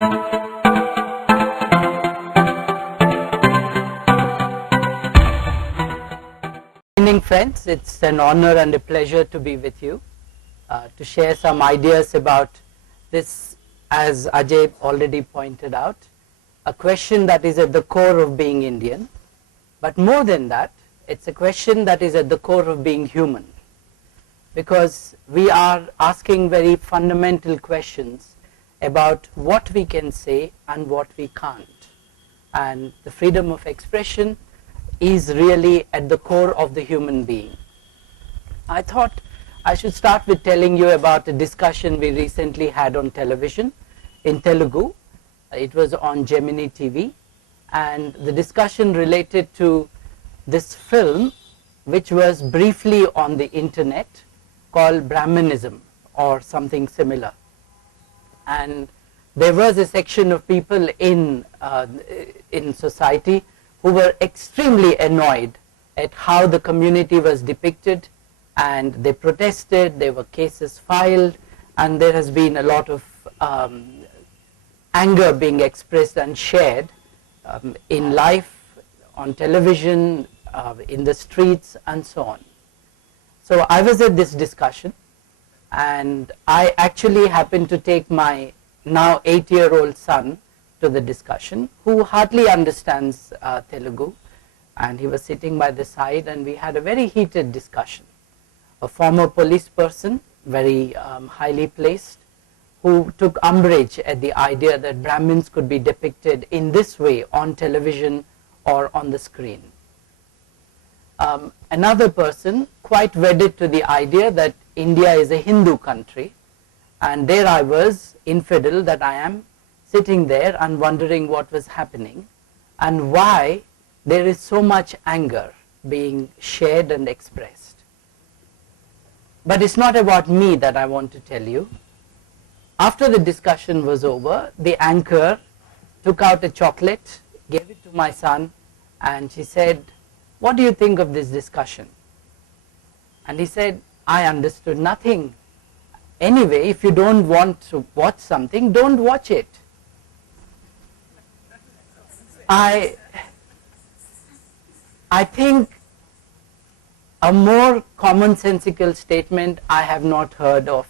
Good evening, friends. It's an honor and a pleasure to be with you to share some ideas about this, as Ajay already pointed out, a question that is at the core of being Indian. But more than that, it's a question that is at the core of being human, because we are asking very fundamental questions about what we can say and what we can't. And the freedom of expression is really at the core of the human being. I thought I should start with telling you about a discussion we recently had on television in Telugu. It was on Gemini TV, and the discussion related to this film which was briefly on the internet called Brahmanism or something similar. And there was a section of people in society who were extremely annoyed at how the community was depicted, and they protested, there were cases filed, and there has been a lot of anger being expressed and shared in life, on television, in the streets, and so on. So I was at this discussion, and I actually happened to take my now 8-year-old son to the discussion, who hardly understands Telugu, and he was sitting by the side, and we had a very heated discussion. A former police person, very highly placed, who took umbrage at the idea that Brahmins could be depicted in this way on television or on the screen. Another person quite wedded to the idea that India is a Hindu country, and there I was, infidel that I am, sitting there and wondering what was happening and why there is so much anger being shared and expressed. But it's not about me that I want to tell you. After the discussion was over, the anchor took out a chocolate, gave it to my son, and she said, "What do you think of this discussion?" And he said, "I understood nothing. Anyway, if you don't want to watch something, don't watch it." I think a more commonsensical statement I have not heard of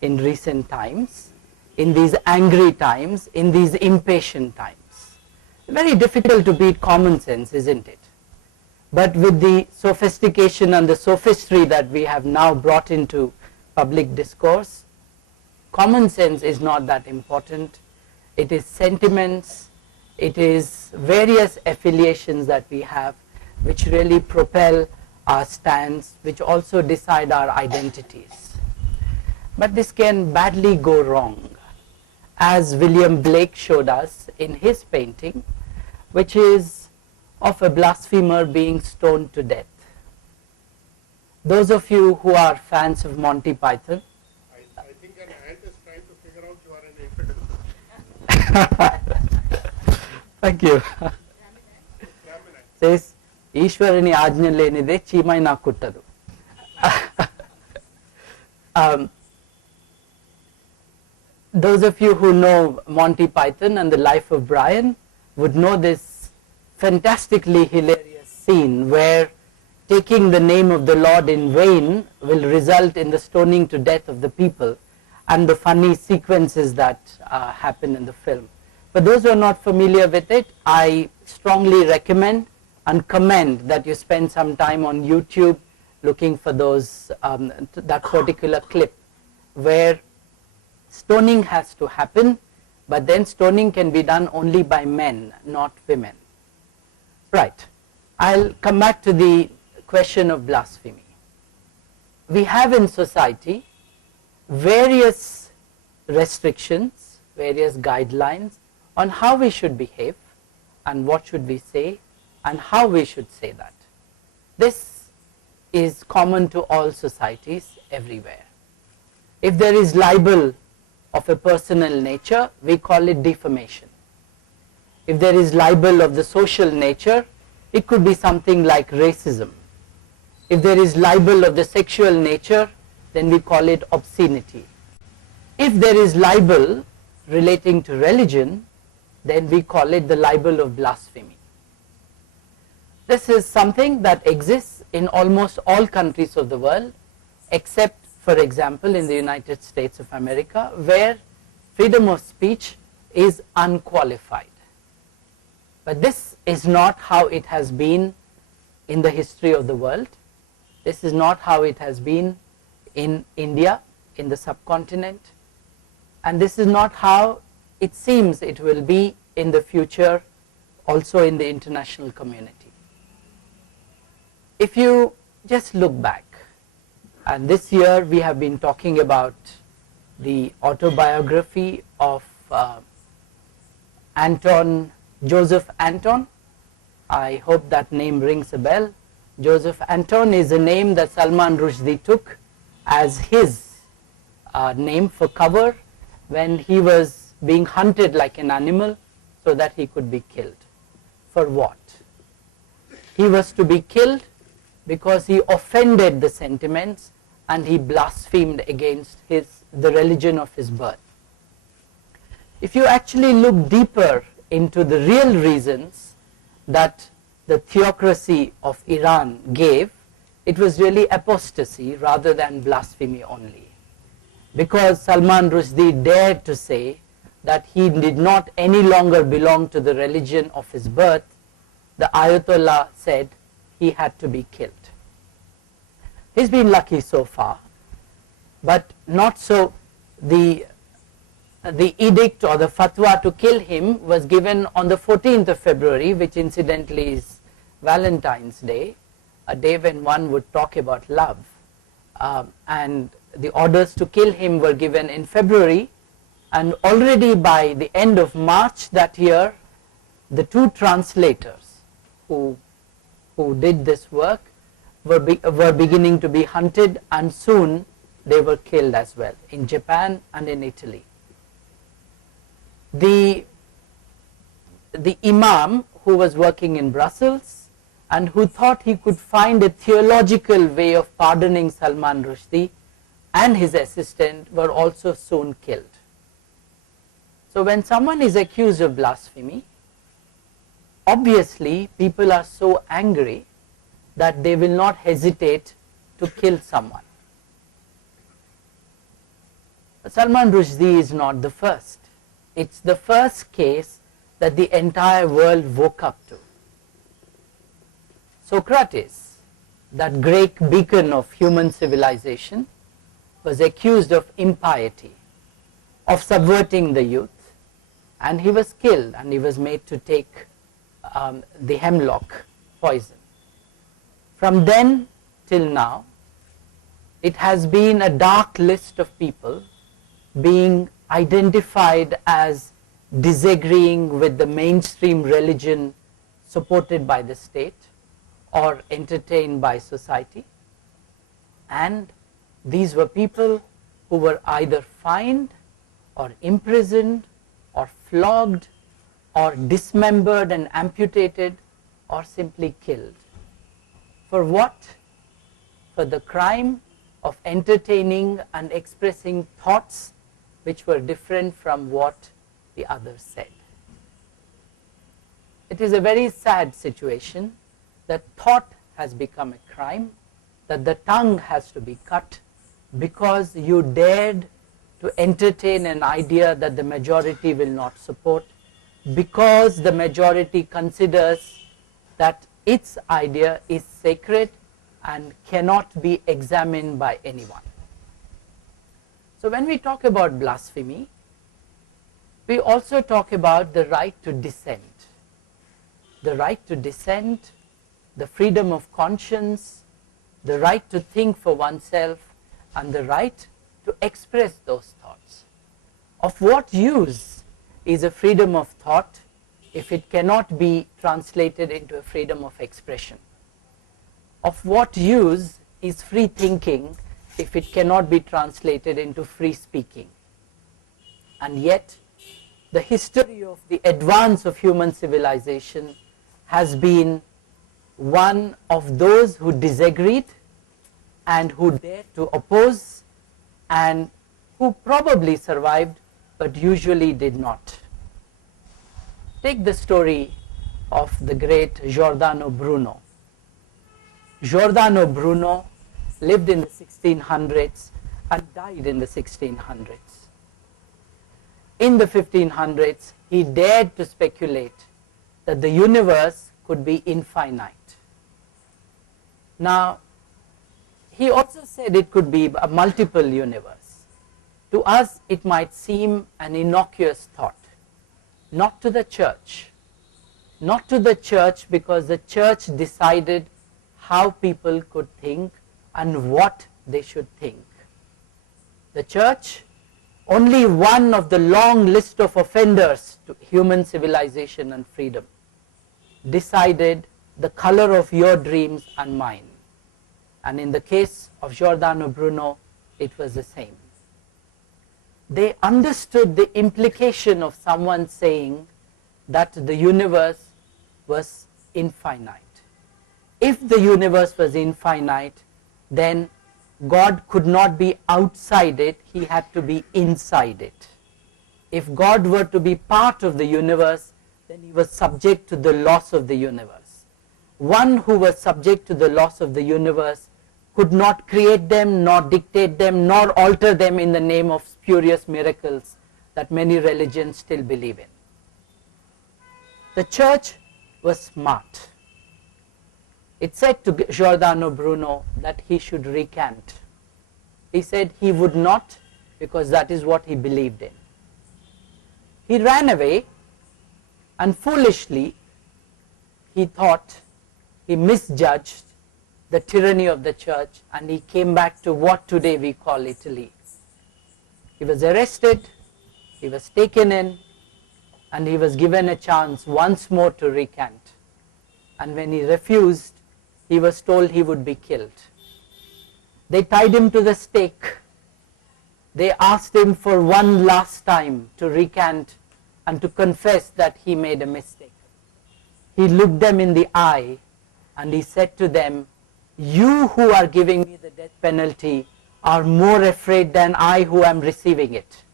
in recent times, in these angry times, in these impatient times. Very difficult to beat common sense, isn't it? But with the sophistication and the sophistry that we have now brought into public discourse, common sense is not that important. It is sentiments, it is various affiliations that we have which really propel our stance, which also decide our identities. But this can badly go wrong, as William Blake showed us in his painting, which is of a blasphemer being stoned to death. Those of you who are fans of Monty Python, I think an ant is trying to figure out you are an infidel. Thank you. Says, Ishwarani ajna lenide chimai na kuttadu. Those of you who know Monty Python and the Life of Brian would know this fantastically hilarious scene where taking the name of the Lord in vain will result in the stoning to death of the people, and the funny sequences that happen in the film. For those who are not familiar with it, I strongly recommend and commend that you spend some time on YouTube looking for those that particular clip where stoning has to happen, but then stoning can be done only by men, not women. Right. I'll come back to the question of blasphemy. We have in society various restrictions, various guidelines on how we should behave and what should we say and how we should say that. This is common to all societies everywhere. If there is libel of a personal nature, we call it defamation. If there is libel of the social nature, it could be something like racism. If there is libel of the sexual nature, then we call it obscenity. If there is libel relating to religion, then we call it the libel of blasphemy. This is something that exists in almost all countries of the world, except, for example, in the United States of America, where freedom of speech is unqualified. But this is not how it has been in the history of the world. This is not how it has been in India, in the subcontinent, and this is not how it seems it will be in the future also in the international community. If you just look back, and this year we have been talking about the autobiography of Joseph Anton. I hope that name rings a bell. Joseph Anton is a name that Salman Rushdie took as his name for cover when he was being hunted like an animal so that he could be killed. For what? He was to be killed because he offended the sentiments and he blasphemed against the religion of his birth. If you actually look deeper into the real reasons that the theocracy of Iran gave, it was really apostasy rather than blasphemy only. Because Salman Rushdie dared to say that he did not any longer belong to the religion of his birth, the Ayatollah said he had to be killed. He's been lucky so far, but not so. The edict or the fatwa to kill him was given on the 14th of February, which incidentally is Valentine's Day, a day when one would talk about love, and the orders to kill him were given in February, and already by the end of March that year, the two translators who did this work were beginning to be hunted, and soon they were killed as well in Japan and in Italy. The imam who was working in Brussels and who thought he could find a theological way of pardoning Salman Rushdie and his assistant were also soon killed. So when someone is accused of blasphemy, obviously people are so angry that they will not hesitate to kill someone. But Salman Rushdie is not the first. It's the first case that the entire world woke up to. Socrates, that great beacon of human civilization, was accused of impiety, of subverting the youth, and he was killed and he was made to take the hemlock poison. From then till now, it has been a dark list of people being identified as disagreeing with the mainstream religion supported by the state or entertained by society, and these were people who were either fined or imprisoned or flogged or dismembered and amputated or simply killed. For what? For the crime of entertaining and expressing thoughts which were different from what the others said. It is a very sad situation that thought has become a crime, that the tongue has to be cut because you dared to entertain an idea that the majority will not support, because the majority considers that its idea is sacred and cannot be examined by anyone. So when we talk about blasphemy, we also talk about the right to dissent. The right to dissent, the freedom of conscience, the right to think for oneself, and the right to express those thoughts. Of what use is a freedom of thought if it cannot be translated into a freedom of expression? Of what use is free thinking if it cannot be translated into free speaking? And yet, the history of the advance of human civilization has been one of those who disagreed and who dared to oppose and who probably survived but usually did not. Take the story of the great Giordano Bruno. Giordano Bruno lived in the 1600s and died in the 1600s. In the 1500s, he dared to speculate that the universe could be infinite. Now, he also said it could be a multiple universe. To us, it might seem an innocuous thought. Not to the church. Not to the church, because the church decided how people could think and what they should think. The church, only one of the long list of offenders to human civilization and freedom, decided the color of your dreams and mine. And in the case of Giordano Bruno, it was the same. They understood the implication of someone saying that the universe was infinite. If the universe was infinite, then God could not be outside it, he had to be inside it. If God were to be part of the universe, then he was subject to the laws of the universe. One who was subject to the laws of the universe could not create them, nor dictate them, nor alter them in the name of spurious miracles that many religions still believe in. The church was smart. It said to Giordano Bruno that he should recant. He said he would not, because that is what he believed in. He ran away, and foolishly he thought he misjudged the tyranny of the church, and he came back to what today we call Italy. He was arrested, he was taken in, and he was given a chance once more to recant. And when he refused, he was told he would be killed. They tied him to the stake. They asked him for one last time to recant and to confess that he made a mistake. He looked them in the eye and he said to them, "You who are giving me the death penalty are more afraid than I who am receiving it."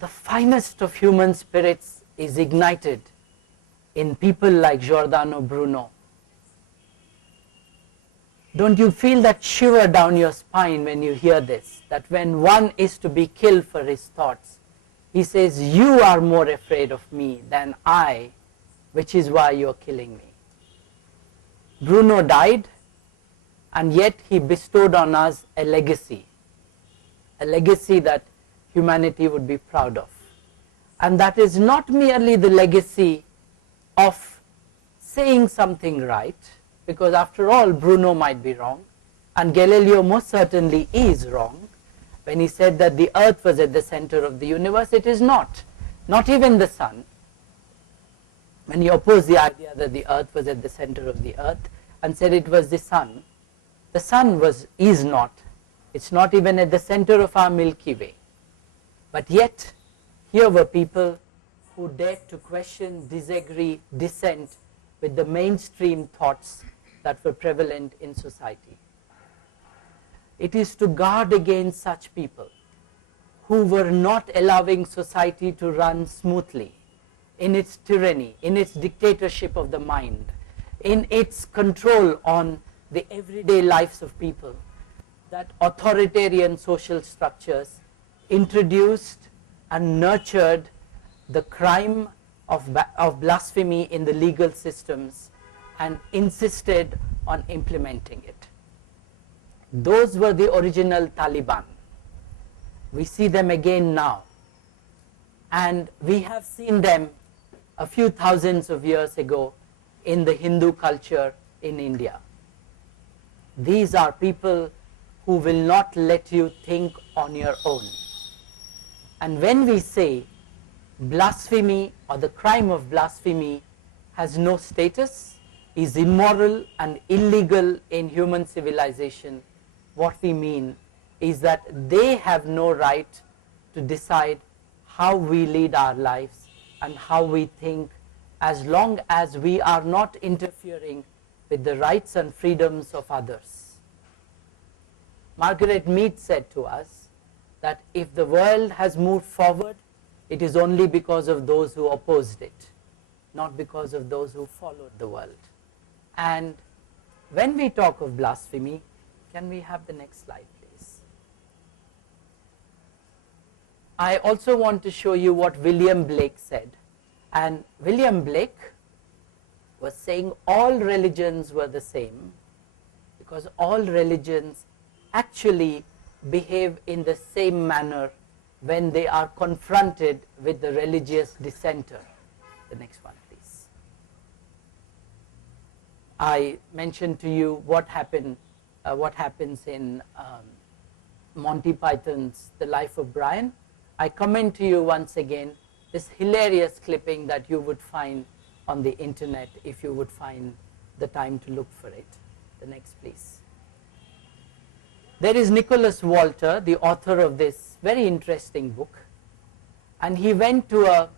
The finest of human spirits is ignited in people like Giordano Bruno. Don't you feel that shiver down your spine when you hear this? That when one is to be killed for his thoughts, he says, "You are more afraid of me than I, which is why you're killing me." Bruno died, and yet he bestowed on us a legacy that humanity would be proud of. And that is not merely the legacy of saying something right, because after all Bruno might be wrong, and Galileo most certainly is wrong when he said that the earth was at the center of the universe. It is not even the sun. When he opposed the idea that the earth was at the center of the earth and said it was the sun is not. It's not even at the center of our Milky Way. But yet, here were people who dared to question, disagree, dissent with the mainstream thoughts that were prevalent in society. It is to guard against such people who were not allowing society to run smoothly in its tyranny, in its dictatorship of the mind, in its control on the everyday lives of people, that authoritarian social structures introduced and nurtured the crime of blasphemy in the legal systems and insisted on implementing it. Those were the original Taliban. We see them again now, and we have seen them a few thousands of years ago in the Hindu culture in India. These are people who will not let you think on your own. And when we say blasphemy or the crime of blasphemy has no status, is immoral and illegal in human civilization, what we mean is that they have no right to decide how we lead our lives and how we think, as long as we are not interfering with the rights and freedoms of others. Margaret Mead said to us that if the world has moved forward, it is only because of those who opposed it, not because of those who followed the world. And when we talk of blasphemy, can we have the next slide, please? I also want to show you what William Blake said. And William Blake was saying all religions were the same, because all religions actually behave in the same manner when they are confronted with the religious dissenter. The next one, please. I mentioned to you what happens in Monty Python's The Life of Brian. I commend to you once again this hilarious clipping that you would find on the internet if you would find the time to look for it. The next, please. There is Nicholas Walter, the author of this very interesting book, and he went to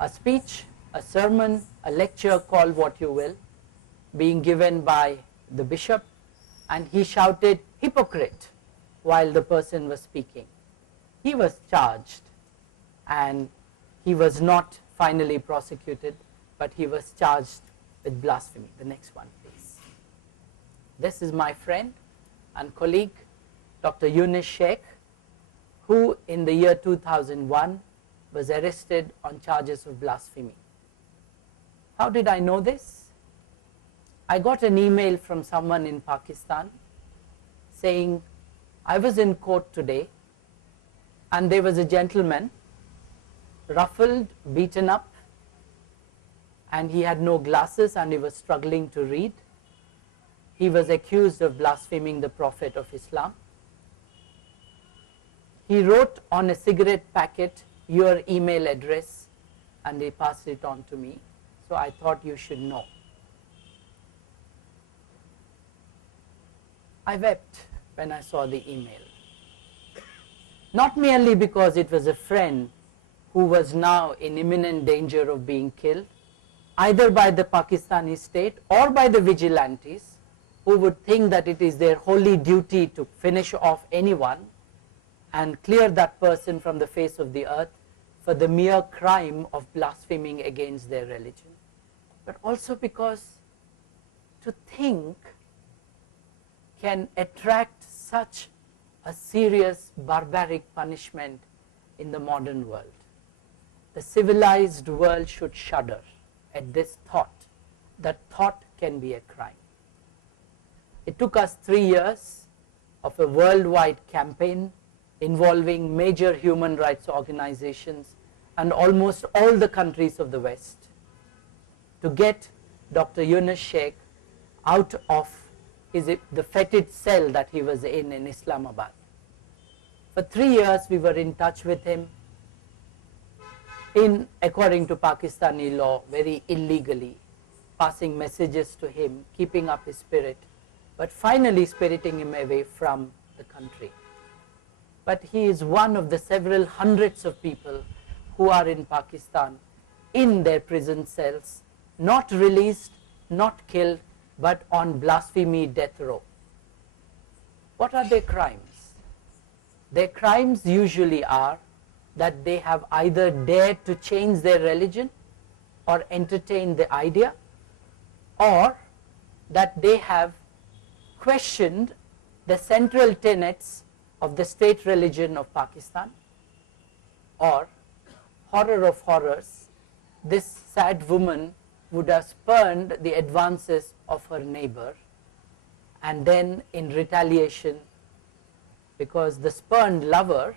a speech, a sermon, a lecture, call what you will, being given by the bishop, and he shouted hypocrite while the person was speaking. He was charged, and he was not finally prosecuted, but he was charged with blasphemy. The next one, please. This is my friend and colleague, Dr. Yunus Sheikh, who in the year 2001 was arrested on charges of blasphemy. How did I know this? I got an email from someone in Pakistan saying, I was in court today and there was a gentleman, ruffled, beaten up, and he had no glasses and he was struggling to read. He was accused of blaspheming the Prophet of Islam. He wrote on a cigarette packet your email address and he passed it on to me. So I thought you should know. I wept when I saw the email. Not merely because it was a friend who was now in imminent danger of being killed, either by the Pakistani state or by the vigilantes, who would think that it is their holy duty to finish off anyone and clear that person from the face of the earth for the mere crime of blaspheming against their religion, but also because to think can attract such a serious barbaric punishment in the modern world. The civilized world should shudder at this thought, that thought can be a crime. It took us 3 years of a worldwide campaign involving major human rights organizations and almost all the countries of the West to get Dr. Yunus Sheikh out of the fetid cell that he was in Islamabad. For 3 years we were in touch with him, according to Pakistani law, very illegally, passing messages to him, keeping up his spirit, but finally spiriting him away from the country. But he is one of the several hundreds of people who are in Pakistan in their prison cells, not released, not killed, but on blasphemy death row. What are their crimes? Their crimes usually are that they have either dared to change their religion or entertain the idea, or that they have questioned the central tenets of the state religion of Pakistan, or, horror of horrors, this sad woman would have spurned the advances of her neighbor, and then in retaliation, because the spurned lover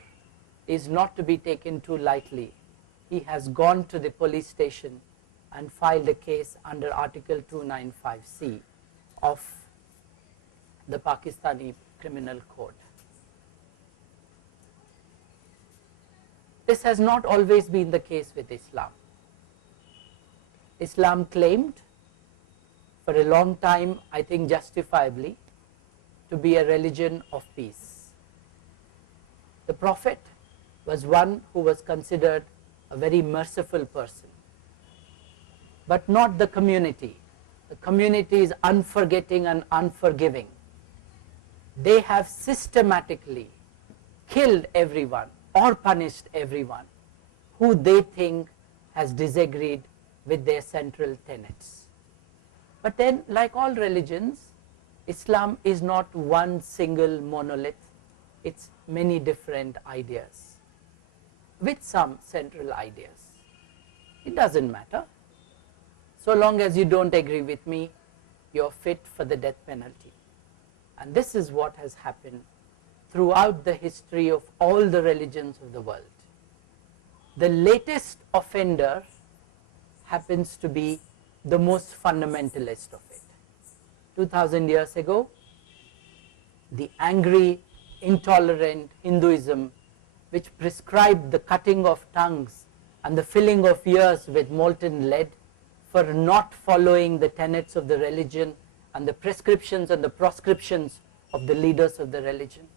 is not to be taken too lightly, he has gone to the police station and filed a case under Article 295C of the Pakistani Criminal Code. This has not always been the case with Islam. Islam claimed for a long time, I think justifiably, to be a religion of peace. The Prophet was one who was considered a very merciful person, but not the community. The community is unforgetting and unforgiving. They have systematically killed everyone or punished everyone who they think has disagreed with their central tenets. But then, like all religions, Islam is not one single monolith, it's many different ideas with some central ideas. It doesn't matter. So long as you don't agree with me, you're fit for the death penalty. And this is what has happened throughout the history of all the religions of the world. The latest offender happens to be the most fundamentalist of it. 2000 years ago, the angry, intolerant Hinduism, which prescribed the cutting of tongues and the filling of ears with molten lead for not following the tenets of the religion and the prescriptions and the proscriptions of the leaders of the religion.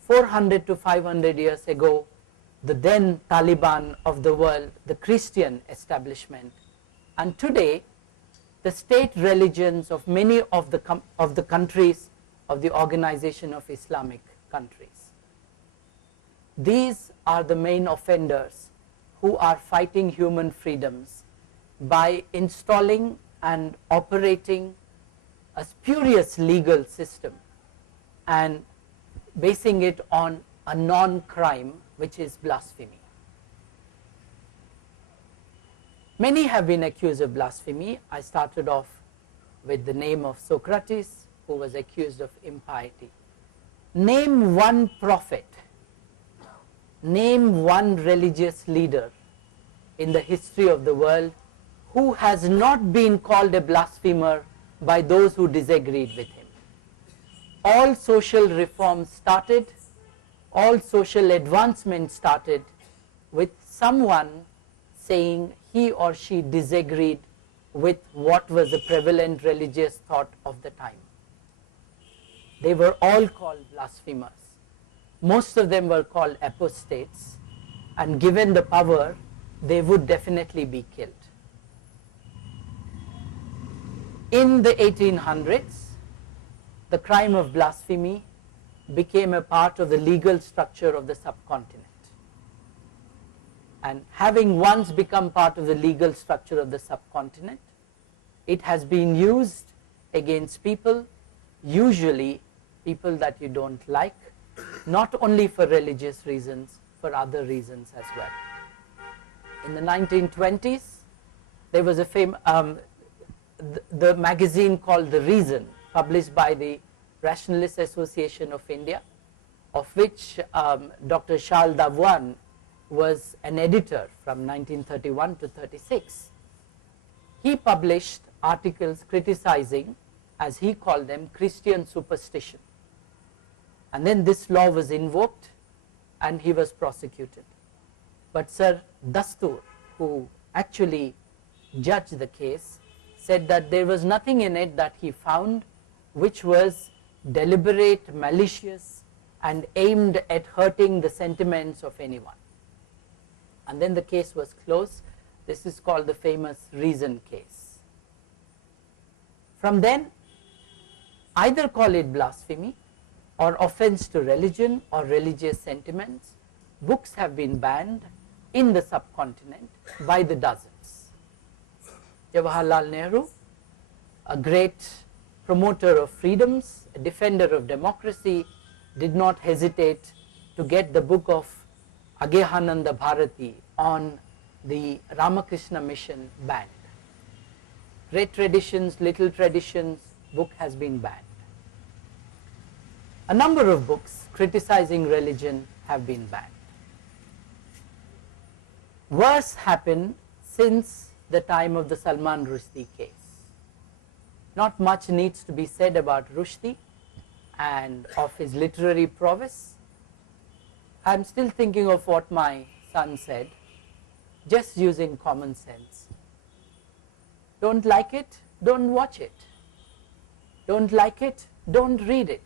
400 to 500 years ago, the then Taliban of the world, the Christian establishment, and today the state religions of many of the countries of the Organization of Islamic Countries. These are the main offenders who are fighting human freedoms by installing and operating a spurious legal system and basing it on a non-crime, which is blasphemy. Many have been accused of blasphemy. I started off with the name of Socrates, who was accused of impiety. Name one prophet, name one religious leader in the history of the world who has not been called a blasphemer by those who disagreed with him. All social reforms started, all social advancement started with someone saying he or she disagreed with what was the prevalent religious thought of the time. They were all called blasphemers. Most of them were called apostates, and given the power, they would definitely be killed. In the 1800s, the crime of blasphemy became a part of the legal structure of the subcontinent. And having once become part of the legal structure of the subcontinent, it has been used against people, usually people that you don't like, not only for religious reasons, for other reasons as well. In the 1920s, there was a the magazine called The Reason, published by the Rationalist Association of India, of which Dr. Charles Davoine was an editor from 1931 to 36. He published articles criticizing, as he called them, Christian superstition. And then this law was invoked and he was prosecuted. But Sir Dastur, who actually judged the case, said that there was nothing in it that he found which was deliberate, malicious, and aimed at hurting the sentiments of anyone. And then the case was closed. This is called the famous Reason case. From then, either call it blasphemy or offense to religion or religious sentiments, books have been banned in the subcontinent by the dozens. Jawaharlal Nehru, a great promoter of freedoms, a defender of democracy, did not hesitate to get the book of Agyahananda Bharati on the Ramakrishna mission banned. Great Traditions, Little Traditions book has been banned. A number of books criticizing religion have been banned. Worse happened since the time of the Salman Rushdie case. Not much needs to be said about Rushdie and of his literary prowess. I am still thinking of what my son said, just using common sense. Don't like it, don't watch it. Don't like it, don't read it.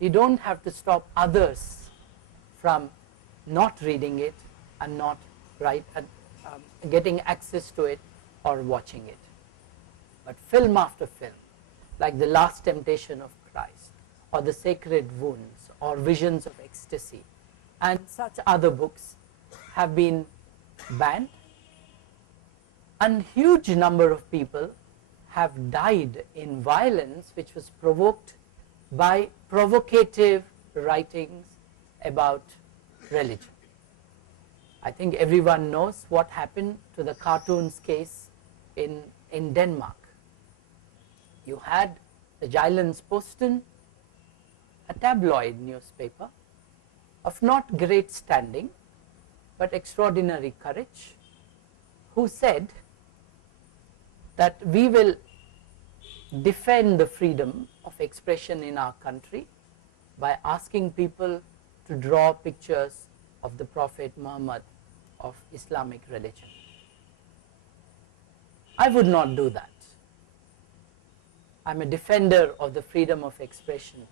You don't have to stop others from not reading it and not getting access to it or watching it. But film after film, like The Last Temptation of Christ or The Sacred Wounds or Visions of Ecstasy, and such other books have been banned, and huge number of people have died in violence which was provoked by provocative writings about religion. I think everyone knows what happened to the cartoons case in Denmark. You had the Jyllands-Posten, a tabloid newspaper of not great standing but extraordinary courage, who said that we will defend the freedom of expression in our country by asking people to draw pictures of the Prophet Muhammad of Islamic religion. I would not do that. I am a defender of the freedom of expression.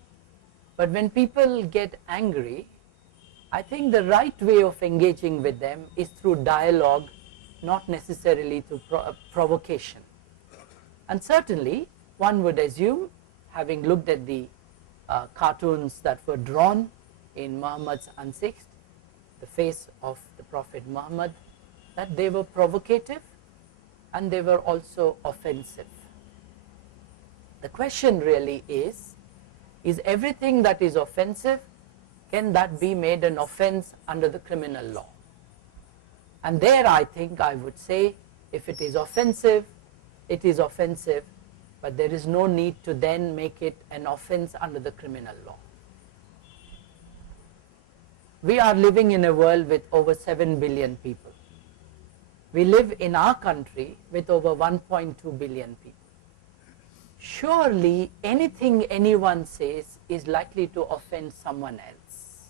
But when people get angry, I think the right way of engaging with them is through dialogue, not necessarily through provocation. And certainly one would assume, having looked at the cartoons that were drawn in Muhammad's Ansikh, the face of the Prophet Muhammad, that they were provocative and they were also offensive. The question really is everything that is offensive, can that be made an offense under the criminal law? And there I think I would say, if it is offensive, it is offensive, but there is no need to then make it an offense under the criminal law. We are living in a world with over 7 billion people. We live in our country with over 1.2 billion people. Surely anything anyone says is likely to offend someone else,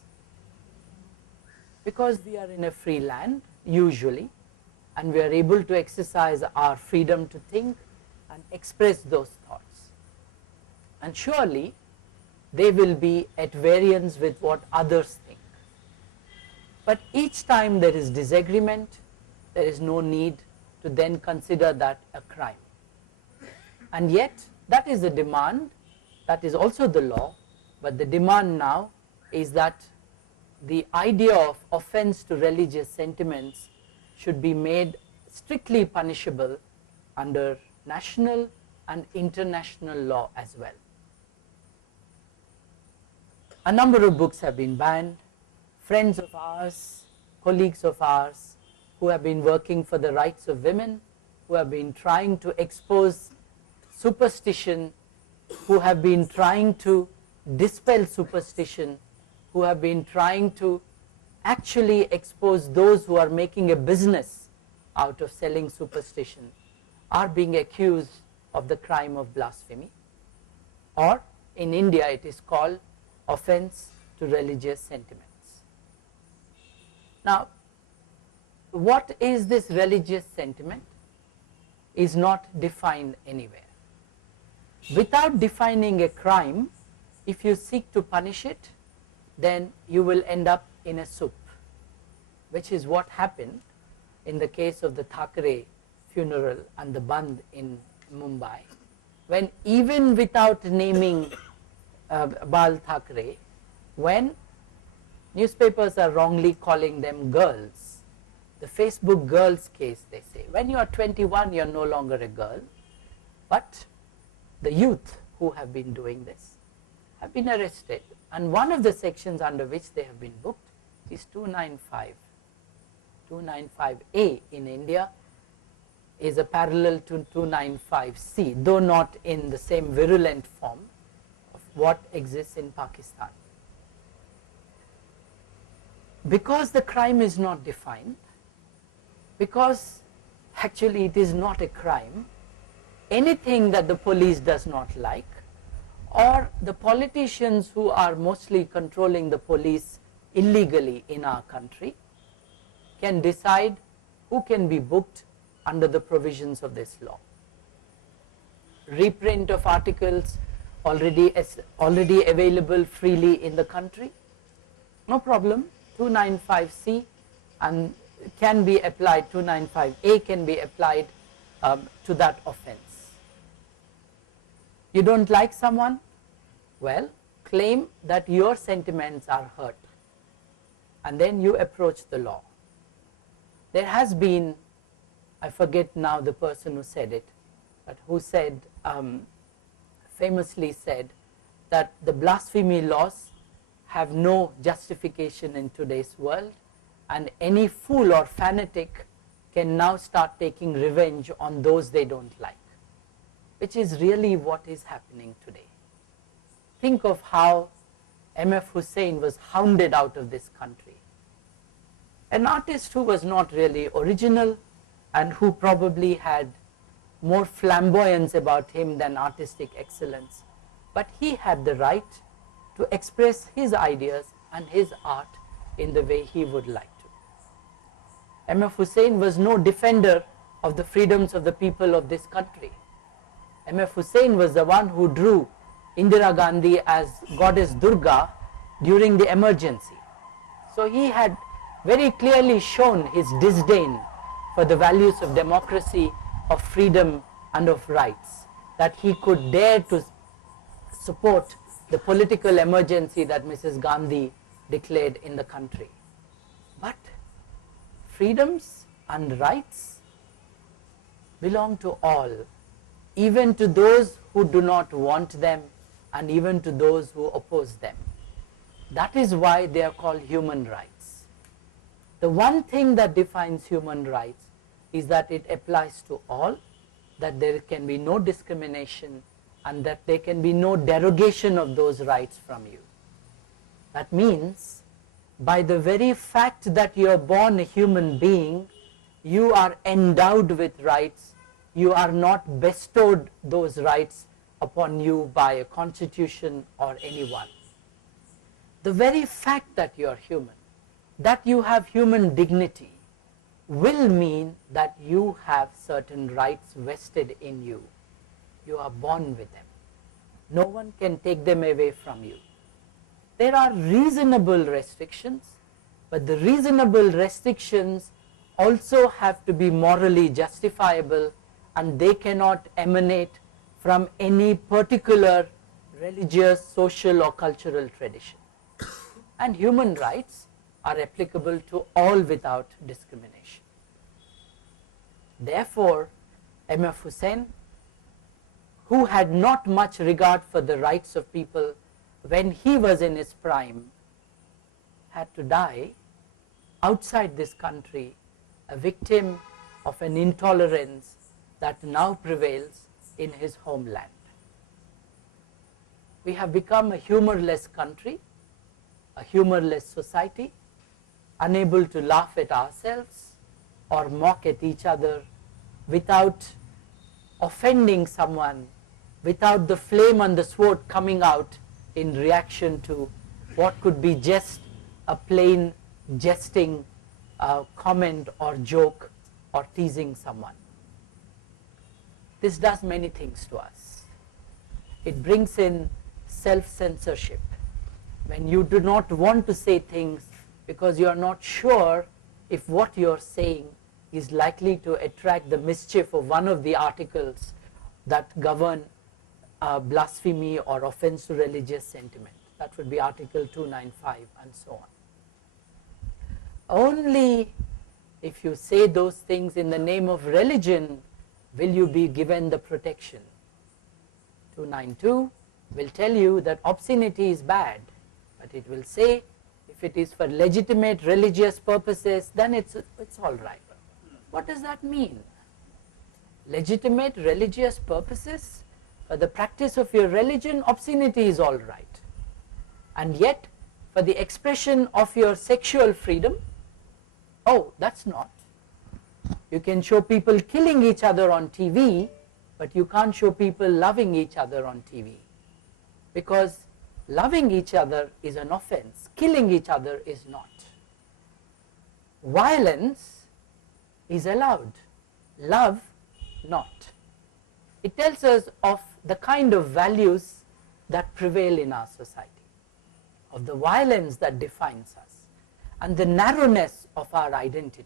because we are in a free land usually, and we are able to exercise our freedom to think and express those thoughts, and surely they will be at variance with what others think. But each time there is disagreement, there is no need to then consider that a crime. And yet that is the demand, that is also the law, but the demand now is that the idea of offense to religious sentiments should be made strictly punishable under national and international law as well. A number of books have been banned. Friends of ours, colleagues of ours who have been working for the rights of women, who have been trying to expose superstition, who have been trying to dispel superstition, who have been trying to actually expose those who are making a business out of selling superstition, are being accused of the crime of blasphemy, or in India it is called offense to religious sentiments. Now, what is this religious sentiment is not defined anywhere. Without defining a crime, if you seek to punish it, then you will end up in a soup, which is what happened in the case of the Thackeray funeral and the Bandh in Mumbai, when even without naming Bal Thackeray, when newspapers are wrongly calling them girls, the Facebook girls case, they say, when you are 21 you are no longer a girl, but the youth who have been doing this have been arrested, and one of the sections under which they have been booked is 295. 295A in India is a parallel to 295C, though not in the same virulent form of what exists in Pakistan. Because the crime is not defined, because actually it is not a crime, anything that the police does not like, or the politicians who are mostly controlling the police illegally in our country can decide who can be booked under the provisions of this law. Reprint of articles already available freely in the country, no problem, 295C and can be applied, 295A can be applied to that offense. You don't like someone? Well, claim that your sentiments are hurt, and then you approach the law. There has been, I forget now the person who said it, but who said, famously said, that the blasphemy laws have no justification in today's world, and any fool or fanatic can now start taking revenge on those they don't like, which is really what is happening today. Think of how M.F. Hussain was hounded out of this country. An artist who was not really original and who probably had more flamboyance about him than artistic excellence, but he had the right to express his ideas and his art in the way he would like to. M.F. Hussain was no defender of the freedoms of the people of this country. M.F. Hussain was the one who drew Indira Gandhi as goddess Durga during the emergency. So he had very clearly shown his disdain for the values of democracy, of freedom and of rights, that he could dare to support the political emergency that Mrs. Gandhi declared in the country. But freedoms and rights belong to all, even to those who do not want them and even to those who oppose them. That is why they are called human rights. The one thing that defines human rights is that it applies to all, that there can be no discrimination and that there can be no derogation of those rights from you. That means by the very fact that you are born a human being, you are endowed with rights. You are not bestowed those rights upon you by a constitution or anyone. The very fact that you are human, that you have human dignity, will mean that you have certain rights vested in you. You are born with them. No one can take them away from you. There are reasonable restrictions, but the reasonable restrictions also have to be morally justifiable, and they cannot emanate from any particular religious, social or cultural tradition. And human rights are applicable to all without discrimination. Therefore, M.F. Hussain, who had not much regard for the rights of people when he was in his prime, had to die outside this country, a victim of an intolerance that now prevails in his homeland. We have become a humorless country, a humorless society, unable to laugh at ourselves or mock at each other without offending someone, without the flame and the sword coming out in reaction to what could be just a plain jesting comment or joke or teasing someone. This does many things to us. It brings in self-censorship. When you do not want to say things because you are not sure if what you are saying is likely to attract the mischief of one of the articles that govern blasphemy or offense to religious sentiment. That would be Article 295 and so on. Only if you say those things in the name of religion will you be given the protection. 292 will tell you that obscenity is bad, but it will say if it is for legitimate religious purposes, then it's all right. What does that mean? Legitimate religious purposes? For the practice of your religion, obscenity is all right. And yet, for the expression of your sexual freedom, oh, that's not. You can show people killing each other on TV, but you can't show people loving each other on TV. Because loving each other is an offense, killing each other is not. Violence is allowed, love not. It tells us of the kind of values that prevail in our society, of the violence that defines us, and the narrowness of our identities.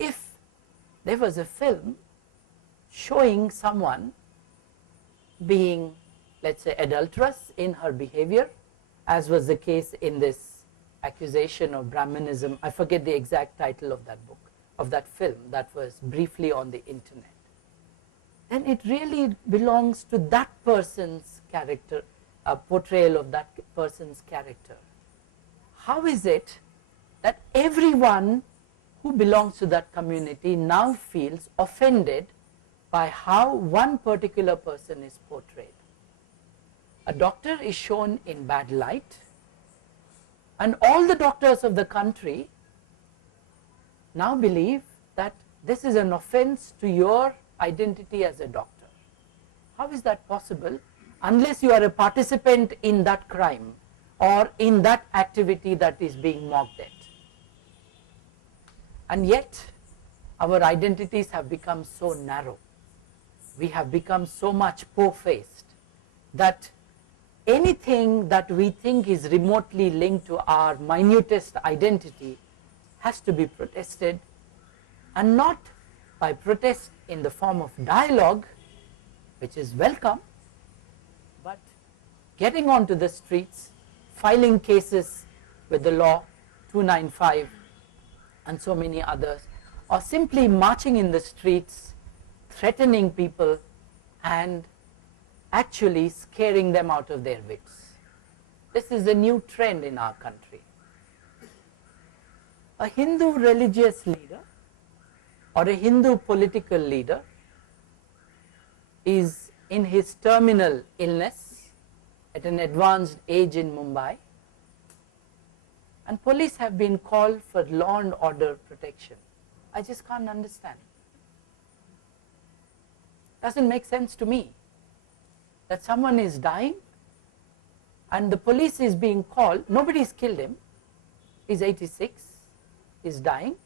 If there was a film showing someone being let's say, adulterous in her behavior, as was the case in this accusation of Brahmanism. I forget the exact title of that book, of that film that was briefly on the internet. Then it really belongs to that person's character, a portrayal of that person's character. How is it that everyone who belongs to that community now feels offended by how one particular person is portrayed? A doctor is shown in bad light, and all the doctors of the country now believe that this is an offense to your identity as a doctor. How is that possible unless you are a participant in that crime or in that activity that is being mocked at? And yet our identities have become so narrow, we have become so much po-faced, that anything that we think is remotely linked to our minutest identity has to be protested, and not by protest in the form of dialogue, which is welcome, but getting onto the streets, filing cases with the law 295 and so many others, or simply marching in the streets, threatening people and actually scaring them out of their wits. This is a new trend in our country. A Hindu religious leader or a Hindu political leader is in his terminal illness at an advanced age in Mumbai, and police have been called for law and order protection. I just can't understand. Doesn't make sense to me that someone is dying and the police is being called. Nobody's killed him. He's 86, he's dying,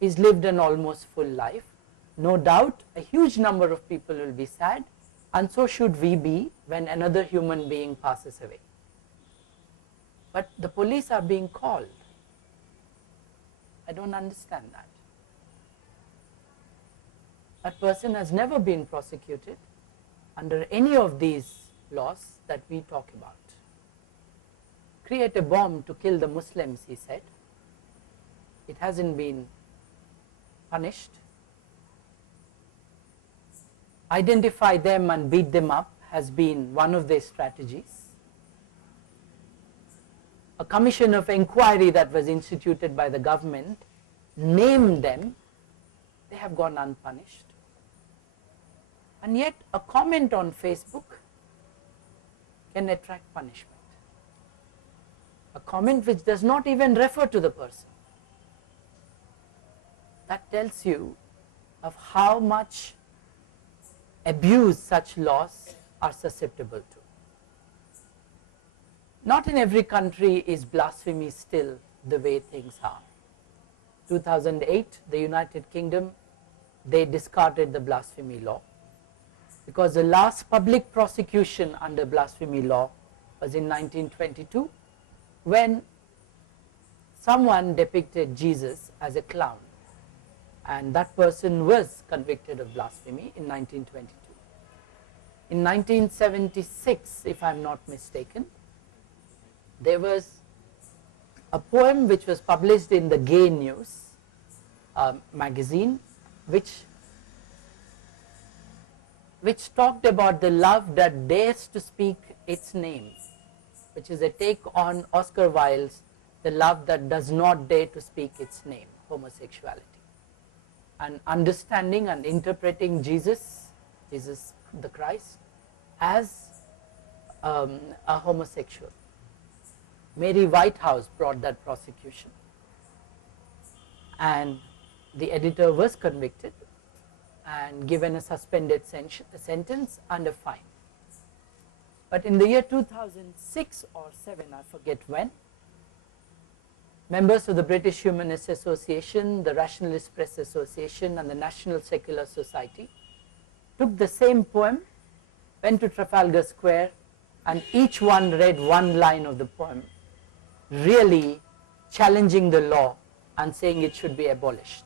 he's lived an almost full life. No doubt a huge number of people will be sad, and so should we be when another human being passes away. But the police are being called. I don't understand that. That person has never been prosecuted under any of these laws that we talk about. Create a bomb to kill the Muslims, he said. It hasn't been punished. Identify them and beat them up has been one of their strategies. A commission of inquiry that was instituted by the government named them, they have gone unpunished. And yet a comment on Facebook can attract punishment. A comment which does not even refer to the person. That tells you of how much abuse such laws are susceptible to. Not in every country is blasphemy still the way things are. 2008, the United Kingdom, they discarded the blasphemy law, because the last public prosecution under blasphemy law was in 1922, when someone depicted Jesus as a clown, and that person was convicted of blasphemy in 1922. In 1976, if I am not mistaken, there was a poem which was published in the Gay News magazine, which talked about the love that dares to speak its name, which is a take on Oscar Wilde's The Love That Does Not Dare to Speak Its Name, homosexuality, and understanding and interpreting Jesus the Christ, as a homosexual. Mary Whitehouse brought that prosecution, and the editor was convicted and given a suspended sentence and a fine. But in the year 2006 or 7, I forget when, members of the British Humanist Association, the Rationalist Press Association and the National Secular Society took the same poem, went to Trafalgar Square, and each one read one line of the poem, really challenging the law and saying it should be abolished.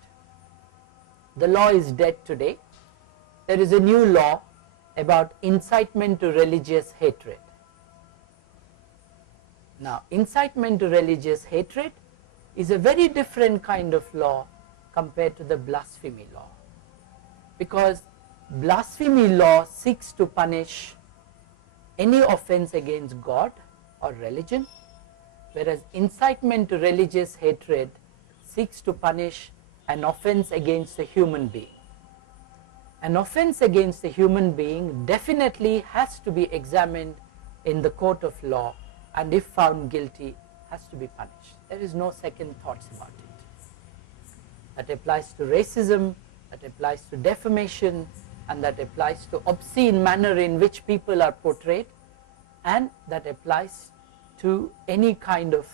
The law is dead today. There is a new law about incitement to religious hatred. Now, incitement to religious hatred is a very different kind of law compared to the blasphemy law, because blasphemy law seeks to punish any offense against God or religion, whereas incitement to religious hatred seeks to punish an offense against a human being. An offense against a human being definitely has to be examined in the court of law, and if found guilty, has to be punished. There is no second thoughts about it. That applies to racism, that applies to defamation, and that applies to obscene manner in which people are portrayed, and that applies to any kind of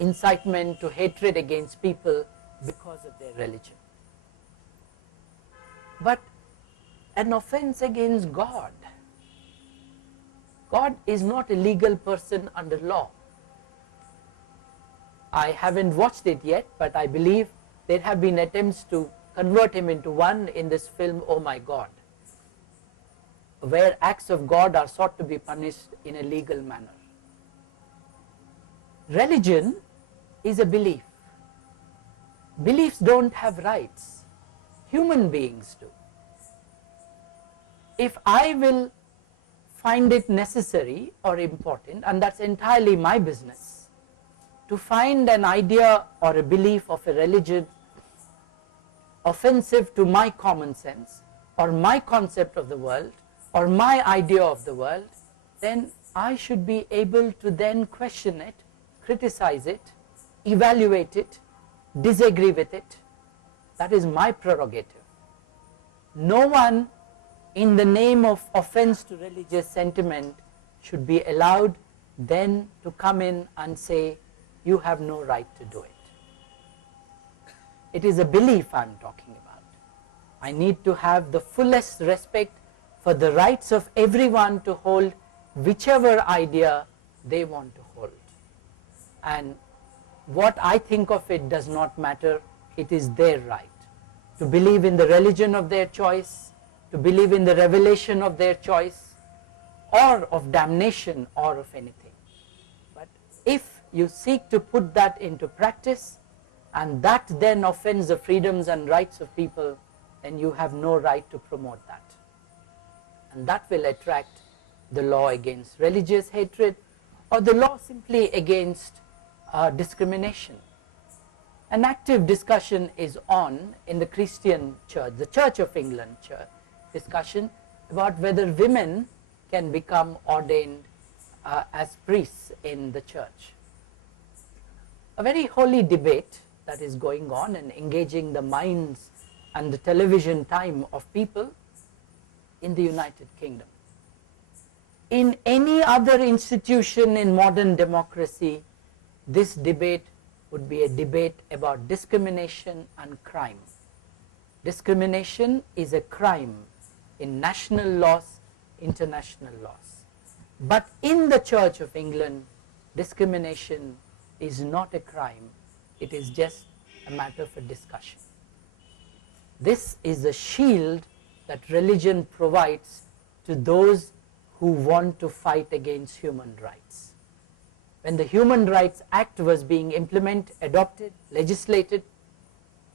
incitement to hatred against people because of their religion. But an offense against God, God is not a legal person under law. I haven't watched it yet, but I believe there have been attempts to convert him into one in this film, Oh My God, where acts of God are sought to be punished in a legal manner. Religion is a belief. Beliefs don't have rights. Human beings do. If I will find it necessary or important, and that's entirely my business, to find an idea or a belief of a religion offensive to my common sense or my concept of the world or my idea of the world, then I should be able to then question it, criticize it, evaluate it, disagree with it. That is my prerogative. No one in the name of offense to religious sentiment should be allowed then to come in and say, you have no right to do it. It is a belief I am talking about. I need to have the fullest respect for the rights of everyone to hold whichever idea they want to hold. And what I think of it does not matter. It is their right to believe in the religion of their choice, to believe in the revelation of their choice, or of damnation, or of anything. But if you seek to put that into practice, and that then offends the freedoms and rights of people, then you have no right to promote that. And that will attract the law against religious hatred, or the law simply against discrimination. An active discussion is on in the Christian church, the Church of England church, discussion about whether women can become ordained as priests in the church. A very holy debate that is going on and engaging the minds and the television time of people in the United Kingdom. In any other institution in modern democracy, this debate would be a debate about discrimination and crime. Discrimination is a crime in national laws, international laws. But in the Church of England, discrimination is not a crime. It is just a matter for discussion. This is a shield that religion provides to those who want to fight against human rights. When the Human Rights Act was being implemented, adopted, legislated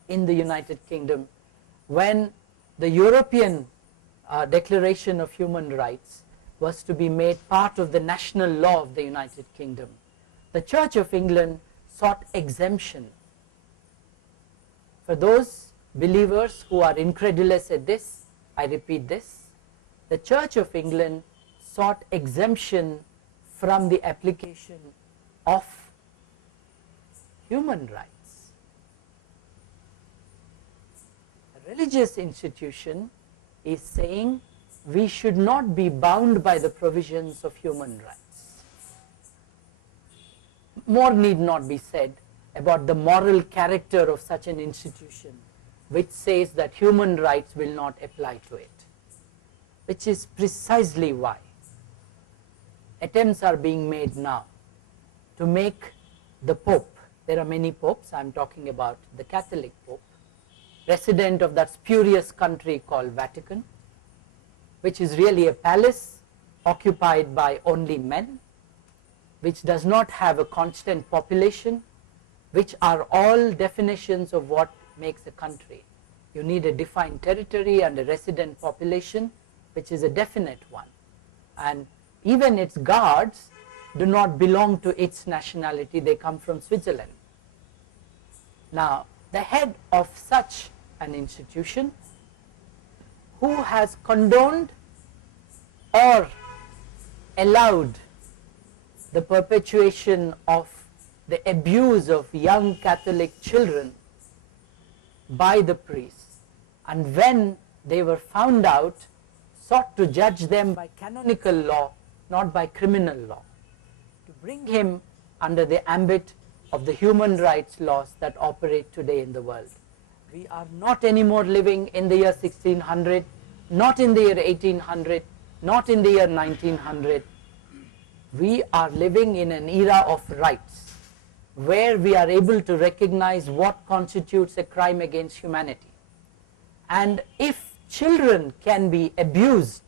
in the United Kingdom, when the European Declaration of Human Rights was to be made part of the national law of the United Kingdom, the Church of England sought exemption. For those believers who are incredulous at this, I repeat this, the Church of England sought exemption from the application of human rights. A religious institution is saying we should not be bound by the provisions of human rights. More need not be said about the moral character of such an institution, which says that human rights will not apply to it, which is precisely why attempts are being made now to make the Pope, there are many popes, I am talking about the Catholic Pope, resident of that spurious country called Vatican, which is really a palace occupied by only men, which does not have a constant population, which are all definitions of what makes a country. You need a defined territory and a resident population, which is a definite one. And even its guards do not belong to its nationality, they come from Switzerland. Now, the head of such an institution, who has condoned or allowed the perpetuation of the abuse of young Catholic children by the priests, and when they were found out, sought to judge them by canonical law, not by criminal law, to bring him under the ambit of the human rights laws that operate today in the world. We are not anymore living in the year 1600, not in the year 1800, not in the year 1900. We are living in an era of rights, where we are able to recognize what constitutes a crime against humanity. And if children can be abused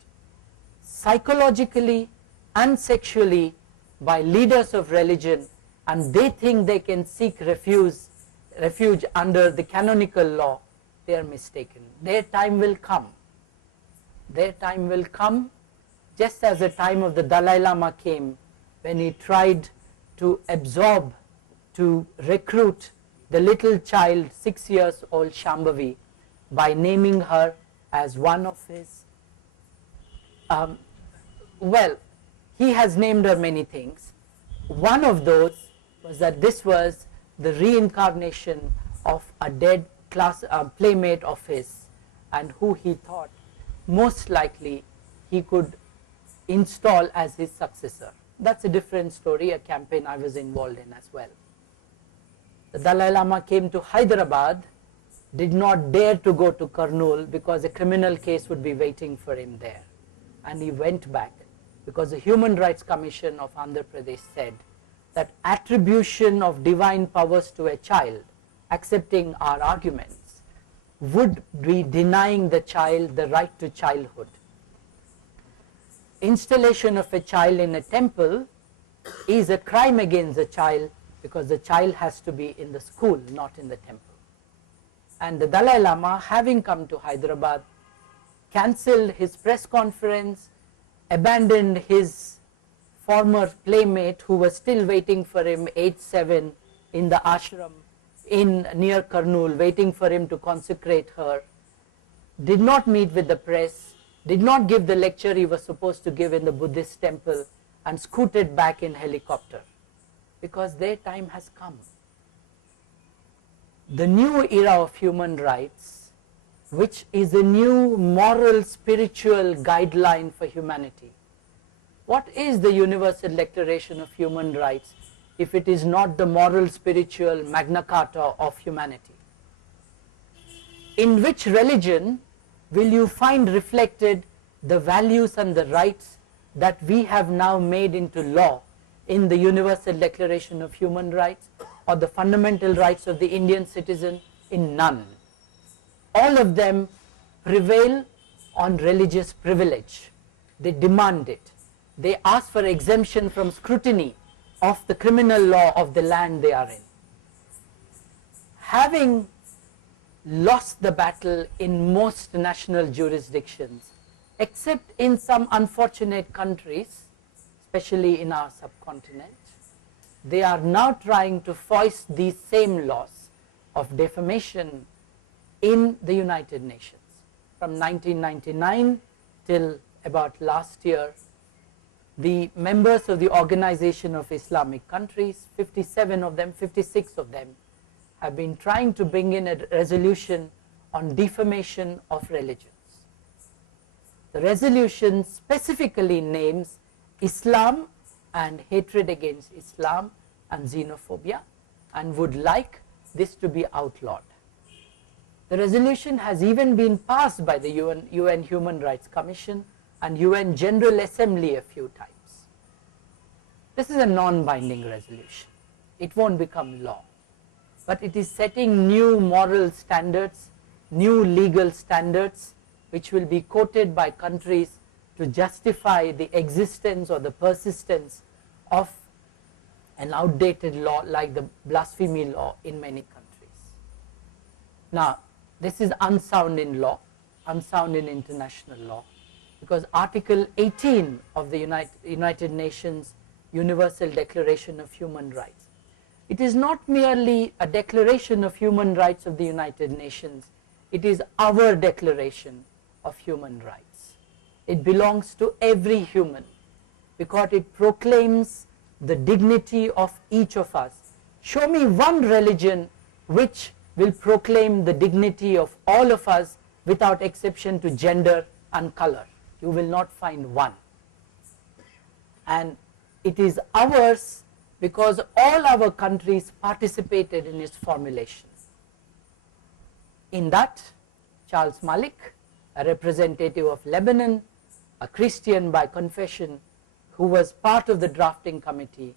psychologically and sexually by leaders of religion, and they think they can seek refuge under the canonical law, they are mistaken. Their time will come. Their time will come, just as the time of the Dalai Lama came, when he tried to absorb, to recruit the little child, 6 years old Shambhavi, by naming her as one of his, well, he has named her many things. One of those was that this was the reincarnation of a dead playmate of his, and who he thought most likely he could install as his successor. That's a different story, a campaign I was involved in as well. The Dalai Lama came to Hyderabad, did not dare to go to Kurnool because a criminal case would be waiting for him there, and he went back because the Human Rights Commission of Andhra Pradesh said that attribution of divine powers to a child, accepting our arguments, would be denying the child the right to childhood. Installation of a child in a temple is a crime against the child, because the child has to be in the school, not in the temple. And the Dalai Lama, having come to Hyderabad, cancelled his press conference, abandoned his former playmate who was still waiting for him, age 7, in the ashram near Kurnool, waiting for him to consecrate her, did not meet with the press, did not give the lecture he was supposed to give in the Buddhist temple, and scooted back in helicopter, because their time has come. The new era of human rights, which is a new moral, spiritual guideline for humanity. What is the Universal Declaration of Human Rights if it is not the moral, spiritual Magna Carta of humanity? In which religion will you find reflected the values and the rights that we have now made into law in the Universal Declaration of Human Rights, or the fundamental rights of the Indian citizen? In none. All of them prevail on religious privilege. They demand it. They ask for exemption from scrutiny of the criminal law of the land they are in. Having lost the battle in most national jurisdictions, except in some unfortunate countries, especially in our subcontinent, they are now trying to foist these same laws of defamation in the United Nations. From 1999 till about last year, the members of the Organization of Islamic Countries, 57 of them, 56 of them, have been trying to bring in a resolution on defamation of religions. The resolution specifically names Islam and hatred against Islam and xenophobia, and would like this to be outlawed. The resolution has even been passed by the UN Human Rights Commission and UN General Assembly a few times. This is a non-binding resolution. It won't become law, but it is setting new moral standards, new legal standards, which will be quoted by countries to justify the existence or the persistence of an outdated law like the blasphemy law in many countries. Now, this is unsound in law, unsound in international law, because Article 18 of the United Nations Universal Declaration of Human Rights, it is not merely a declaration of human rights of the United Nations, it is our declaration of human rights. It belongs to every human because it proclaims the dignity of each of us. Show me one religion which will proclaim the dignity of all of us without exception to gender and color. You will not find one. And it is ours because all our countries participated in its formulation. In that, Charles Malik, a representative of Lebanon, a Christian by confession, who was part of the drafting committee,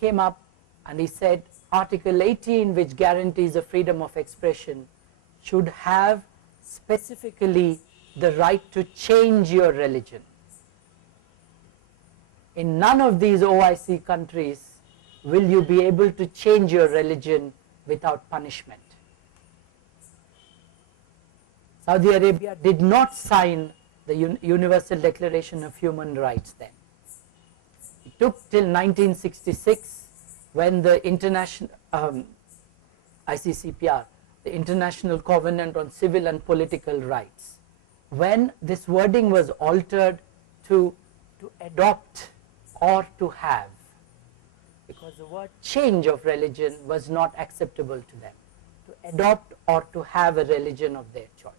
came up and he said Article 18, which guarantees the freedom of expression, should have specifically the right to change your religion. In none of these OIC countries will you be able to change your religion without punishment. Saudi Arabia did not sign the Universal Declaration of Human Rights then. It took till 1966 when the international ICCPR, the International Covenant on Civil and Political Rights, when this wording was altered to adopt or to have, because the word change of religion was not acceptable to them, to adopt or to have a religion of their choice.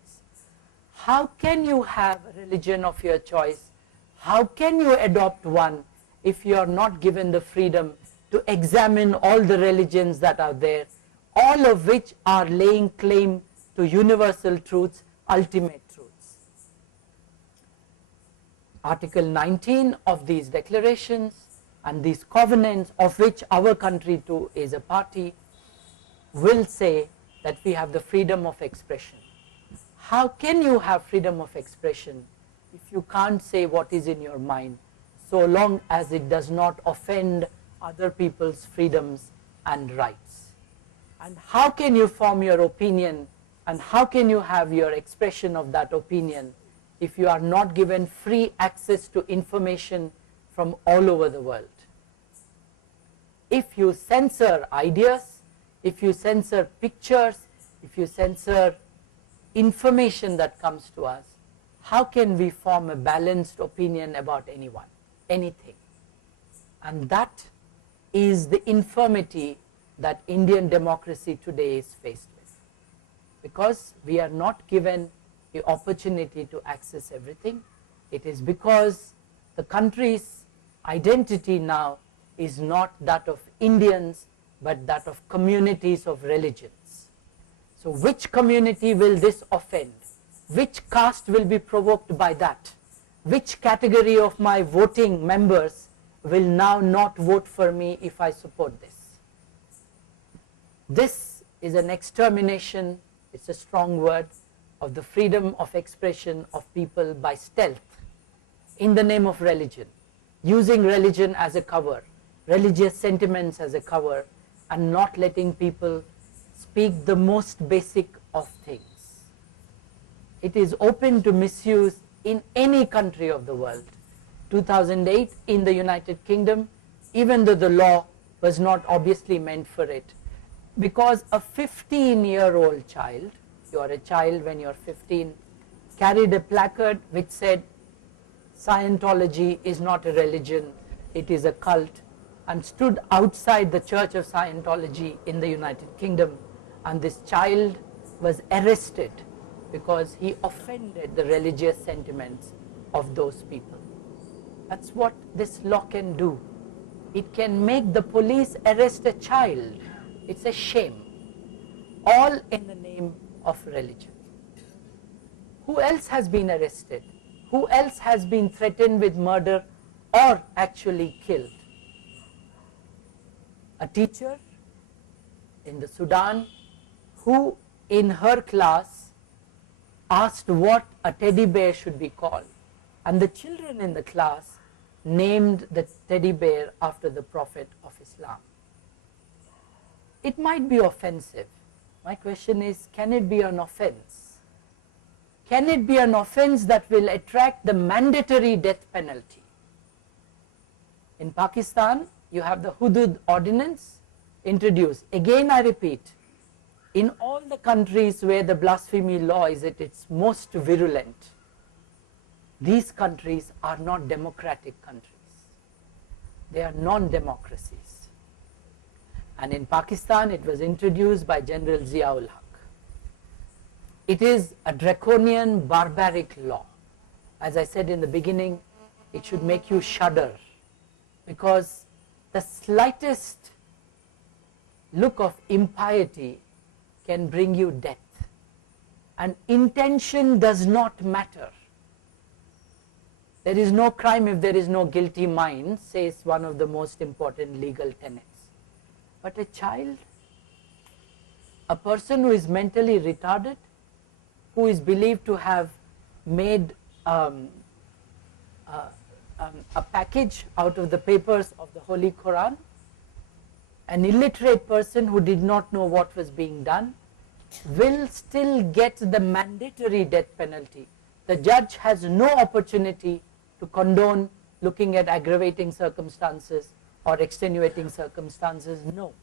How can you have a religion of your choice? How can you adopt one if you are not given the freedom to examine all the religions that are there, all of which are laying claim to universal truths, ultimate truths? Article 19 of these declarations and these covenants, of which our country too is a party, will say that we have the freedom of expression. How can you have freedom of expression if you can't say what is in your mind, so long as it does not offend other people's freedoms and rights? And how can you form your opinion and how can you have your expression of that opinion if you are not given free access to information from all over the world? If you censor ideas, if you censor pictures, if you censor information that comes to us, how can we form a balanced opinion about anyone, anything? And that is the infirmity that Indian democracy today is faced with, because we are not given the opportunity to access everything. It is because the country's identity now is not that of Indians but that of communities of religions. So which community will this offend? Which caste will be provoked by that? Which category of my voting members will now not vote for me if I support this? This is an extermination, it's a strong word, of the freedom of expression of people by stealth in the name of religion, using religion as a cover, religious sentiments as a cover, and not letting people speak the most basic of things. It is open to misuse in any country of the world. 2008 in the United Kingdom, even though the law was not obviously meant for it, because a 15-year-old child, you are a child when you are 15, carried a placard which said Scientology is not a religion, it is a cult, and stood outside the Church of Scientology in the United Kingdom, and this child was arrested because he offended the religious sentiments of those people. That's what this law can do. It can make the police arrest a child. It's a shame. All in the name of religion. Who else has been arrested? Who else has been threatened with murder or actually killed? A teacher in the Sudan who in her class asked what a teddy bear should be called. and the children in the class named the teddy bear after the Prophet of Islam. It might be offensive. My question is, can it be an offense? Can it be an offense that will attract the mandatory death penalty? In Pakistan, you have the Hudud ordinance introduced. Again, I repeat, in all the countries where the blasphemy law is at its most virulent, these countries are not democratic countries. They are non-democracies. And in Pakistan, it was introduced by General Ziaul Haq. It is a draconian, barbaric law. As I said in the beginning, it should make you shudder, because the slightest look of impiety can bring you death. And intention does not matter. There is no crime if there is no guilty mind, says one of the most important legal tenets. But a child, a person who is mentally retarded, who is believed to have made a package out of the papers of the Holy Quran, an illiterate person who did not know what was being done, will still get the mandatory death penalty. The judge has no opportunity to condone looking at aggravating circumstances or extenuating circumstances. No,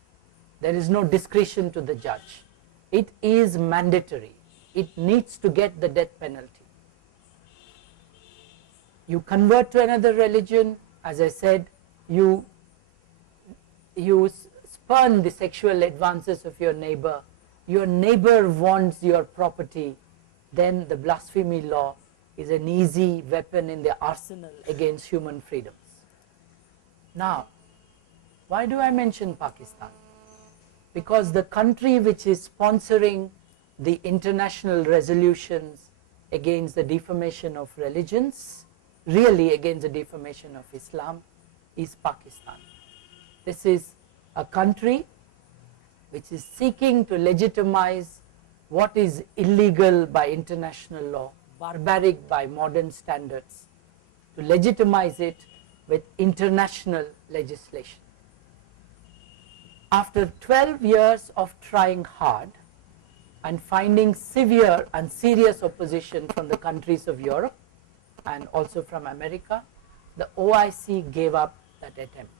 there is no discretion to the judge. It is mandatory. It needs to get the death penalty. You convert to another religion, as I said, you spurn the sexual advances of your neighbor wants your property, then the blasphemy law is an easy weapon in the arsenal against human freedoms. Now, why do I mention Pakistan? Because the country which is sponsoring the international resolutions against the defamation of religions, really against the defamation of Islam, is Pakistan. This is a country which is seeking to legitimize what is illegal by international law, barbaric by modern standards, to legitimize it with international legislation. After 12 years of trying hard and finding severe and serious opposition from the countries of Europe and also from America, the OIC gave up that attempt.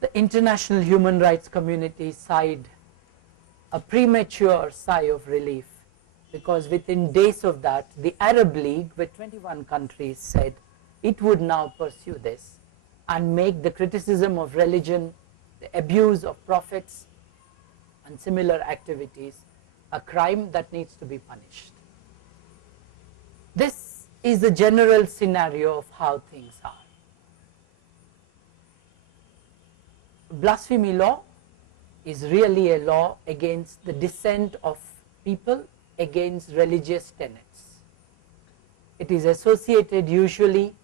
The international human rights community sighed a premature sigh of relief, because within days of that, the Arab League with 21 countries said it would now pursue this and make the criticism of religion, the abuse of prophets and similar activities a crime that needs to be punished. This is the general scenario of how things are. Blasphemy law is really a law against the dissent of people against religious tenets. It is associated usually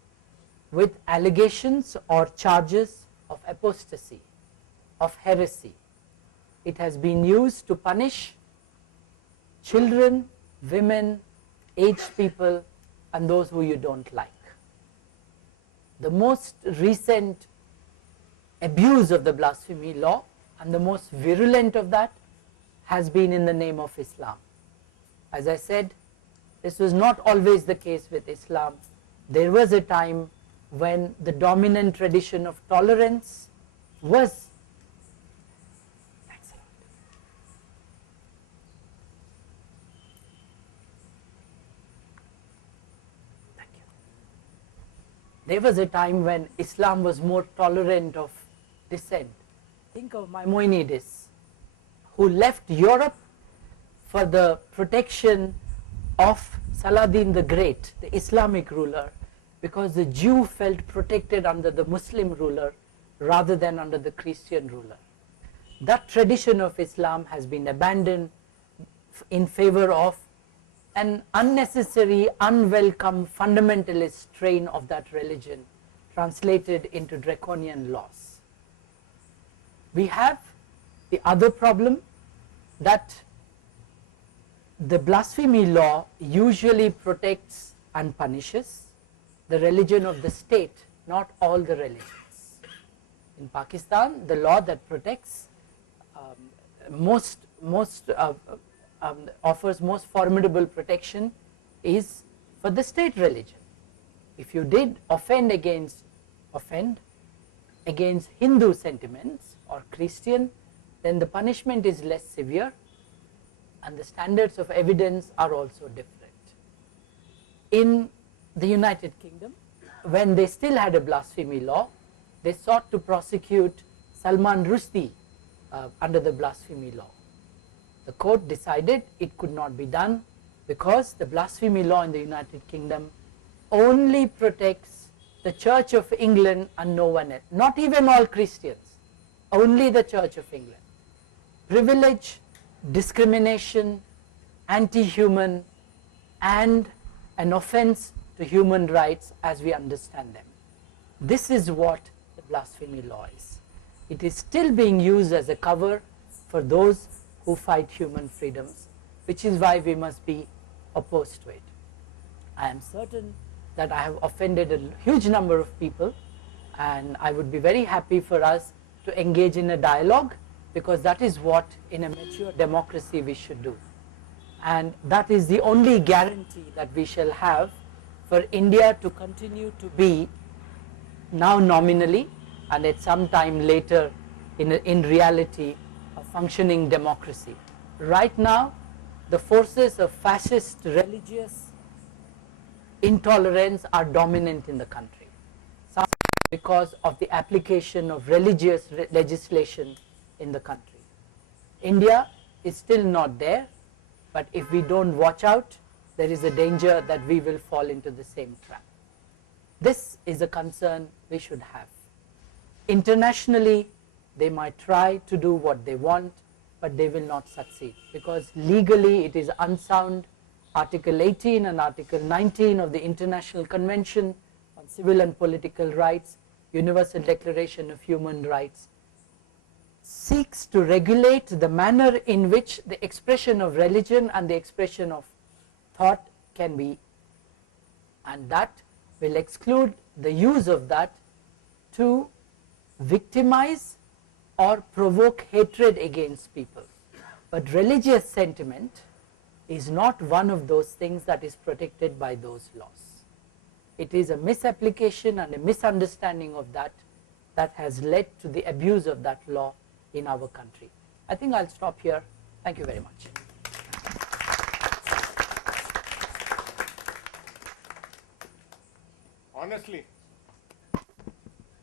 with allegations or charges of apostasy, of heresy. It has been used to punish children, women, aged people, and those who you don't like. The most recent abuse of the blasphemy law, and the most virulent of that, has been in the name of Islam. As I said, this was not always the case with Islam. There was a time when the dominant tradition of tolerance was excellent. Thank you. There was a time when Islam was more tolerant of dissent. Think of Maimonides, who left Europe for the protection of Saladin the Great, the Islamic ruler, because the Jew felt protected under the Muslim ruler rather than under the Christian ruler. That tradition of Islam has been abandoned in favor of an unnecessary, unwelcome fundamentalist strain of that religion, translated into draconian laws. We have the other problem, that the blasphemy law usually protects and punishes, the religion of the state, not all the religions. In Pakistan, the law that protects offers most formidable protection is for the state religion. If you did offend against Hindu sentiments or Christian, then the punishment is less severe and the standards of evidence are also different. In the United Kingdom, when they still had a blasphemy law, they sought to prosecute Salman Rushdie under the blasphemy law. The court decided it could not be done because the blasphemy law in the United Kingdom only protects the Church of England and no one else, not even all Christians, only the Church of England. Privilege, discrimination, anti-human, and an offense to human rights as we understand them. This is what the blasphemy law is. It is still being used as a cover for those who fight human freedoms, which is why we must be opposed to it. I am certain that I have offended a huge number of people, and I would be very happy for us to engage in a dialogue, because that is what in a mature democracy we should do. And that is the only guarantee that we shall have for India to continue to be, now nominally and at some time later in reality, a functioning democracy. Right now, the forces of fascist religious intolerance are dominant in the country, some because of the application of religious legislation in the country. India is still not there, but if we don't watch out, there is a danger that we will fall into the same trap. This is a concern we should have. Internationally, they might try to do what they want, but they will not succeed, because legally it is unsound. Article 18 and Article 19 of the International Convention on Civil and Political Rights, Universal Declaration of Human Rights, seeks to regulate the manner in which the expression of religion and the expression of thought can be, and that will exclude the use of that to victimize or provoke hatred against people. But religious sentiment is not one of those things that is protected by those laws. It is a misapplication and a misunderstanding of that that has led to the abuse of that law in our country. I think I'll stop here. Thank you very much. Honestly,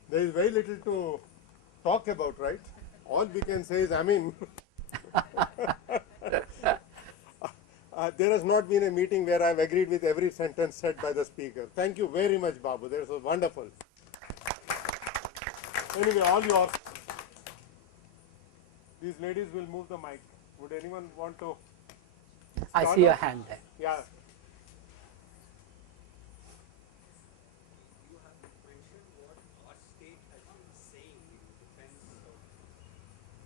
there is very little to talk about, right? All we can say is, I mean, there has not been a meeting where I have agreed with every sentence said by the speaker. Thank you very much, Babu. That was wonderful. Anyway, all yours. These ladies will move the mic. Would anyone want to? I see your hand there. Yeah. You have mentioned what our state has been saying in defense of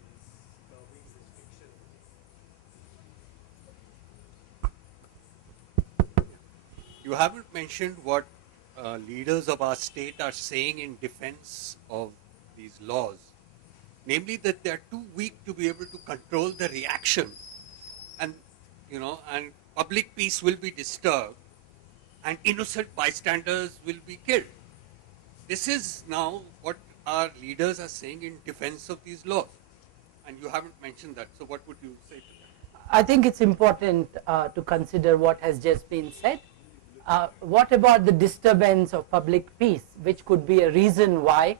these curbing restrictions. You haven't mentioned what leaders of our state are saying in defense of these laws. Namely, that they are too weak to be able to control the reaction, and and public peace will be disturbed, and innocent bystanders will be killed. This is now what our leaders are saying in defense of these laws, and you haven't mentioned that. So, what would you say to that? I think it's important to consider what has just been said. What about the disturbance of public peace, which could be a reason why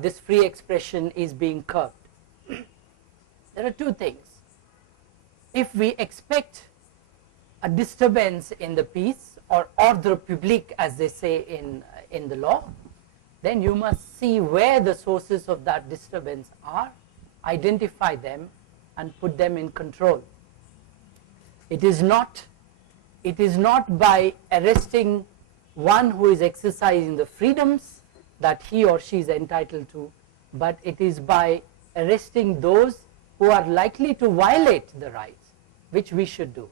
this free expression is being curbed? There are two things. If we expect a disturbance in the peace, or ordre public as they say in the law, then you must see where the sources of that disturbance are, identify them and put them in control. It is not by arresting one who is exercising the freedoms that he or she is entitled to, but it is by arresting those who are likely to violate the rights, which we should do.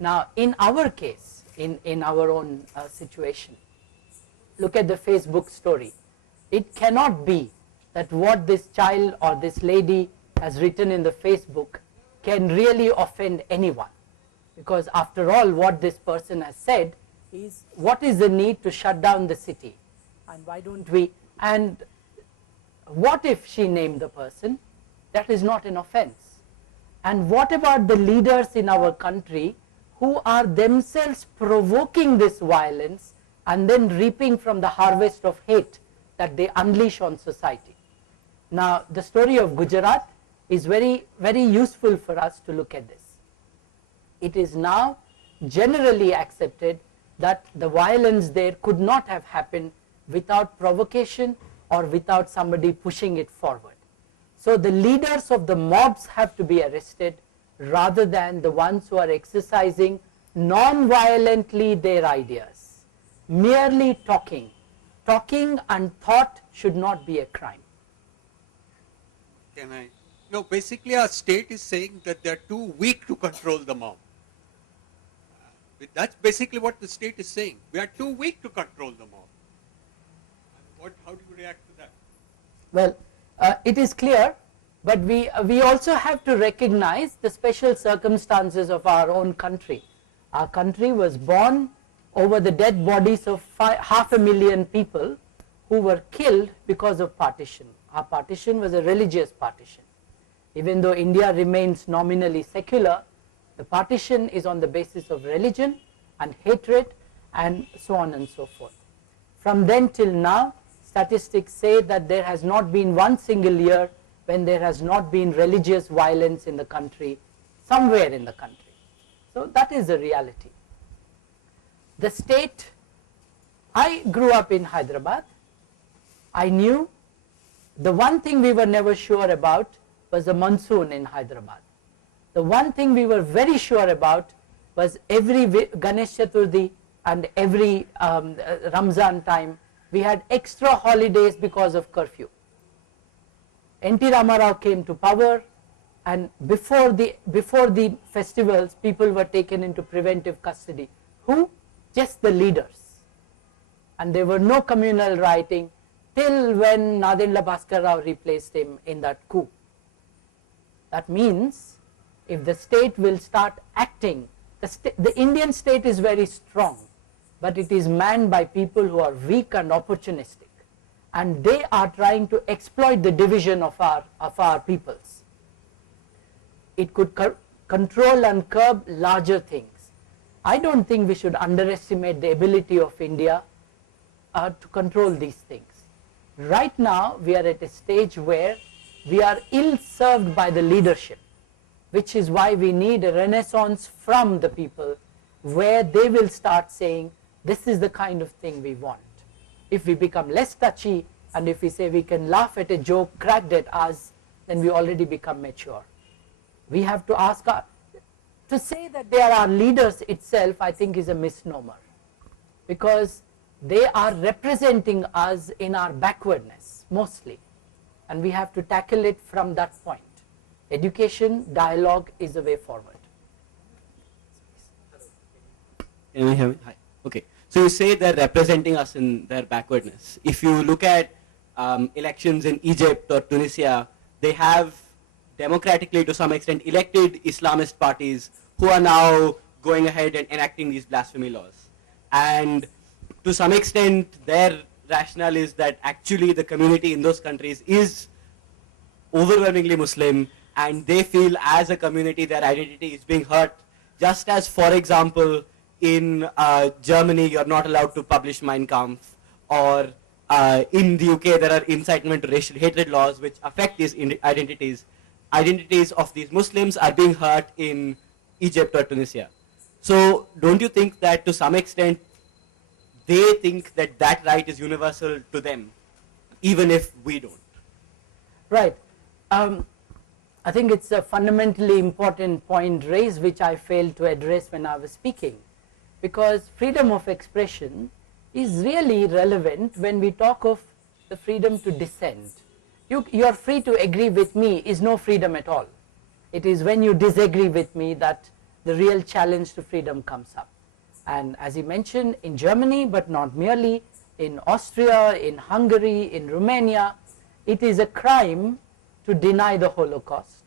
Now, in our case, in our own situation. Look at the Facebook story. It cannot be that what this child or this lady has written in the Facebook can really offend anyone, because after all what this person has said is, what is the need to shut down the city, and why don't we, and what if she named the person? That is not an offense. And what about the leaders in our country who are themselves provoking this violence and then reaping from the harvest of hate that they unleash on society? Now the story of Gujarat is very useful for us to look at this. It is now generally accepted that the violence there could not have happened without provocation or without somebody pushing it forward. So the leaders of the mobs have to be arrested rather than the ones who are exercising non-violently their ideas. Merely talking and thought should not be a crime. Can I? No, basically our state is saying that they are too weak to control the mob. That's basically what the state is saying. We are too weak to control the mob. How do you react to that? Well, it is clear, but we also have to recognize the special circumstances of our own country. Our country was born over the dead bodies of 500,000 people who were killed because of partition. Our partition was a religious partition. Even though India remains nominally secular, the partition is on the basis of religion and hatred and so on and so forth. From then till now, statistics say that there has not been one single year when there has not been religious violence in the country, somewhere in the country. So that is the reality. The state, I grew up in Hyderabad. I knew the one thing we were never sure about was the monsoon in Hyderabad. The one thing we were very sure about was every Ganesh Chaturthi and every Ramzan time we had extra holidays because of curfew. N.T. Ramarao came to power, and before the festivals people were taken into preventive custody. Who? Just the leaders. And there were no communal rioting till when Nadendra Bhaskar Rao replaced him in that coup. That means if the state will start acting, the Indian state is very strong, but it is manned by people who are weak and opportunistic, and they are trying to exploit the division of our peoples. It could control and curb larger things. I don't think we should underestimate the ability of India to control these things. Right now we are at a stage where we are ill served by the leadership, which is why we need a renaissance from the people where they will start saying, this is the kind of thing we want. If we become less touchy and if we say we can laugh at a joke cracked at us, then we already become mature. We have to ask to say that they are our leaders itself, I think, is a misnomer, because they are representing us in our backwardness mostly, and we have to tackle it from that point. Education, dialogue is the way forward. Can you hear me? Hi. Okay. So you say they're representing us in their backwardness. If you look at elections in Egypt or Tunisia, they have democratically to some extent elected Islamist parties who are now going ahead and enacting these blasphemy laws. And to some extent their rationale is that actually the community in those countries is overwhelmingly Muslim, and they feel as a community their identity is being hurt, just as, for example, in Germany you're not allowed to publish Mein Kampf, or in the UK there are incitement to racial hatred laws which affect these identities. Identities of these Muslims are being hurt in Egypt or Tunisia. So don't you think that to some extent they think that that right is universal to them, even if we don't? Right. I think it's a fundamentally important point raised which I failed to address when I was speaking, because freedom of expression is really relevant when we talk of the freedom to dissent. You are free to agree with me is no freedom at all. It is when you disagree with me that the real challenge to freedom comes up. And as he mentioned, in Germany, but not merely, in Austria, in Hungary, in Romania, it is a crime to deny the Holocaust.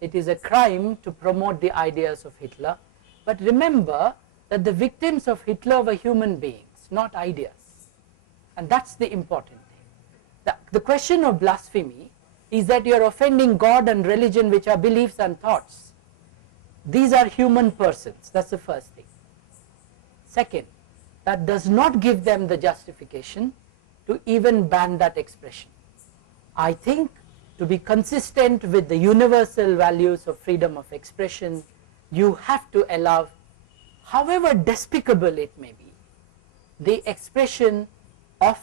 It is a crime to promote the ideas of Hitler. But remember that the victims of Hitler were human beings, not ideas. And that's the important thing. The question of blasphemy is that you are offending God and religion, which are beliefs and thoughts. These are human persons. That's the first thing. Second, that does not give them the justification to even ban that expression. I think to be consistent with the universal values of freedom of expression, you have to allow, however despicable it may be, the expression of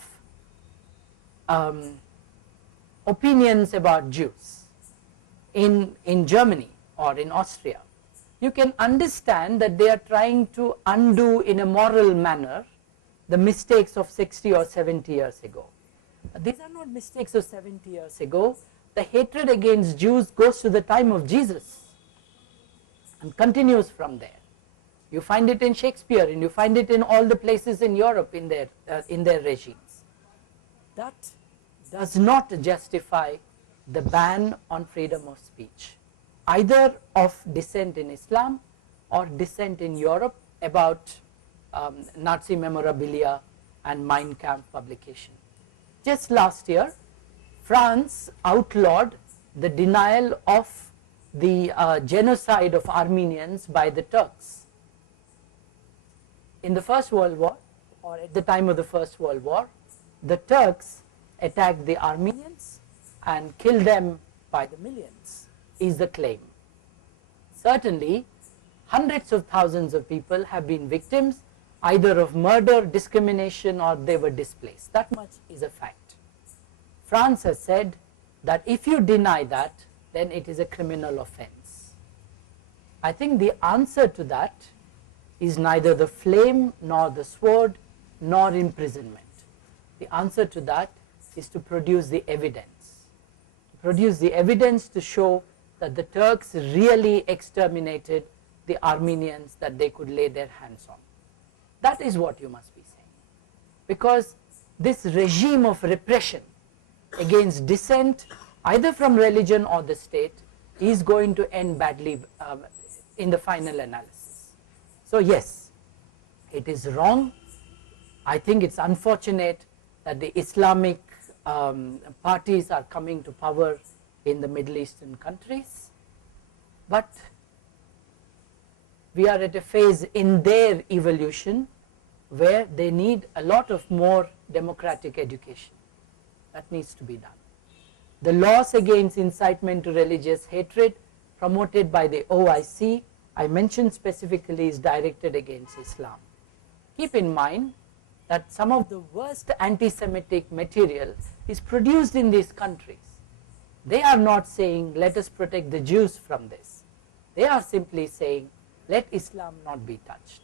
opinions about Jews. In Germany or in Austria, you can understand that they are trying to undo in a moral manner the mistakes of 60 or 70 years ago. These are not mistakes of 70 years ago. The hatred against Jews goes to the time of Jesus and continues from there. You find it in Shakespeare, and you find it in all the places in Europe in their regimes. That does not justify the ban on freedom of speech, either of dissent in Islam or dissent in Europe about Nazi memorabilia and Mein Kampf publication. Just last year, France outlawed the denial of the genocide of Armenians by the Turks. In the First World War, or at the time of the First World War, the Turks attacked the Armenians and killed them by the millions, is the claim. Certainly, hundreds of thousands of people have been victims either of murder, discrimination, or they were displaced. That much is a fact. France has said that if you deny that, then it is a criminal offense. I think the answer to that is neither the flame nor the sword nor imprisonment. The answer to that is to produce the evidence. To produce the evidence to show that the Turks really exterminated the Armenians that they could lay their hands on. That is what you must be saying. Because this regime of repression against dissent, either from religion or the state, is going to end badly in the final analysis. So yes, it is wrong. I think it's unfortunate that the Islamic parties are coming to power in the Middle Eastern countries, but we are at a phase in their evolution where they need a lot of more democratic education. That needs to be done. The laws against incitement to religious hatred promoted by the OIC, I mentioned specifically, is directed against Islam. Keep in mind that some of the worst anti-Semitic material is produced in these countries. They are not saying, let us protect the Jews from this. They are simply saying, let Islam not be touched.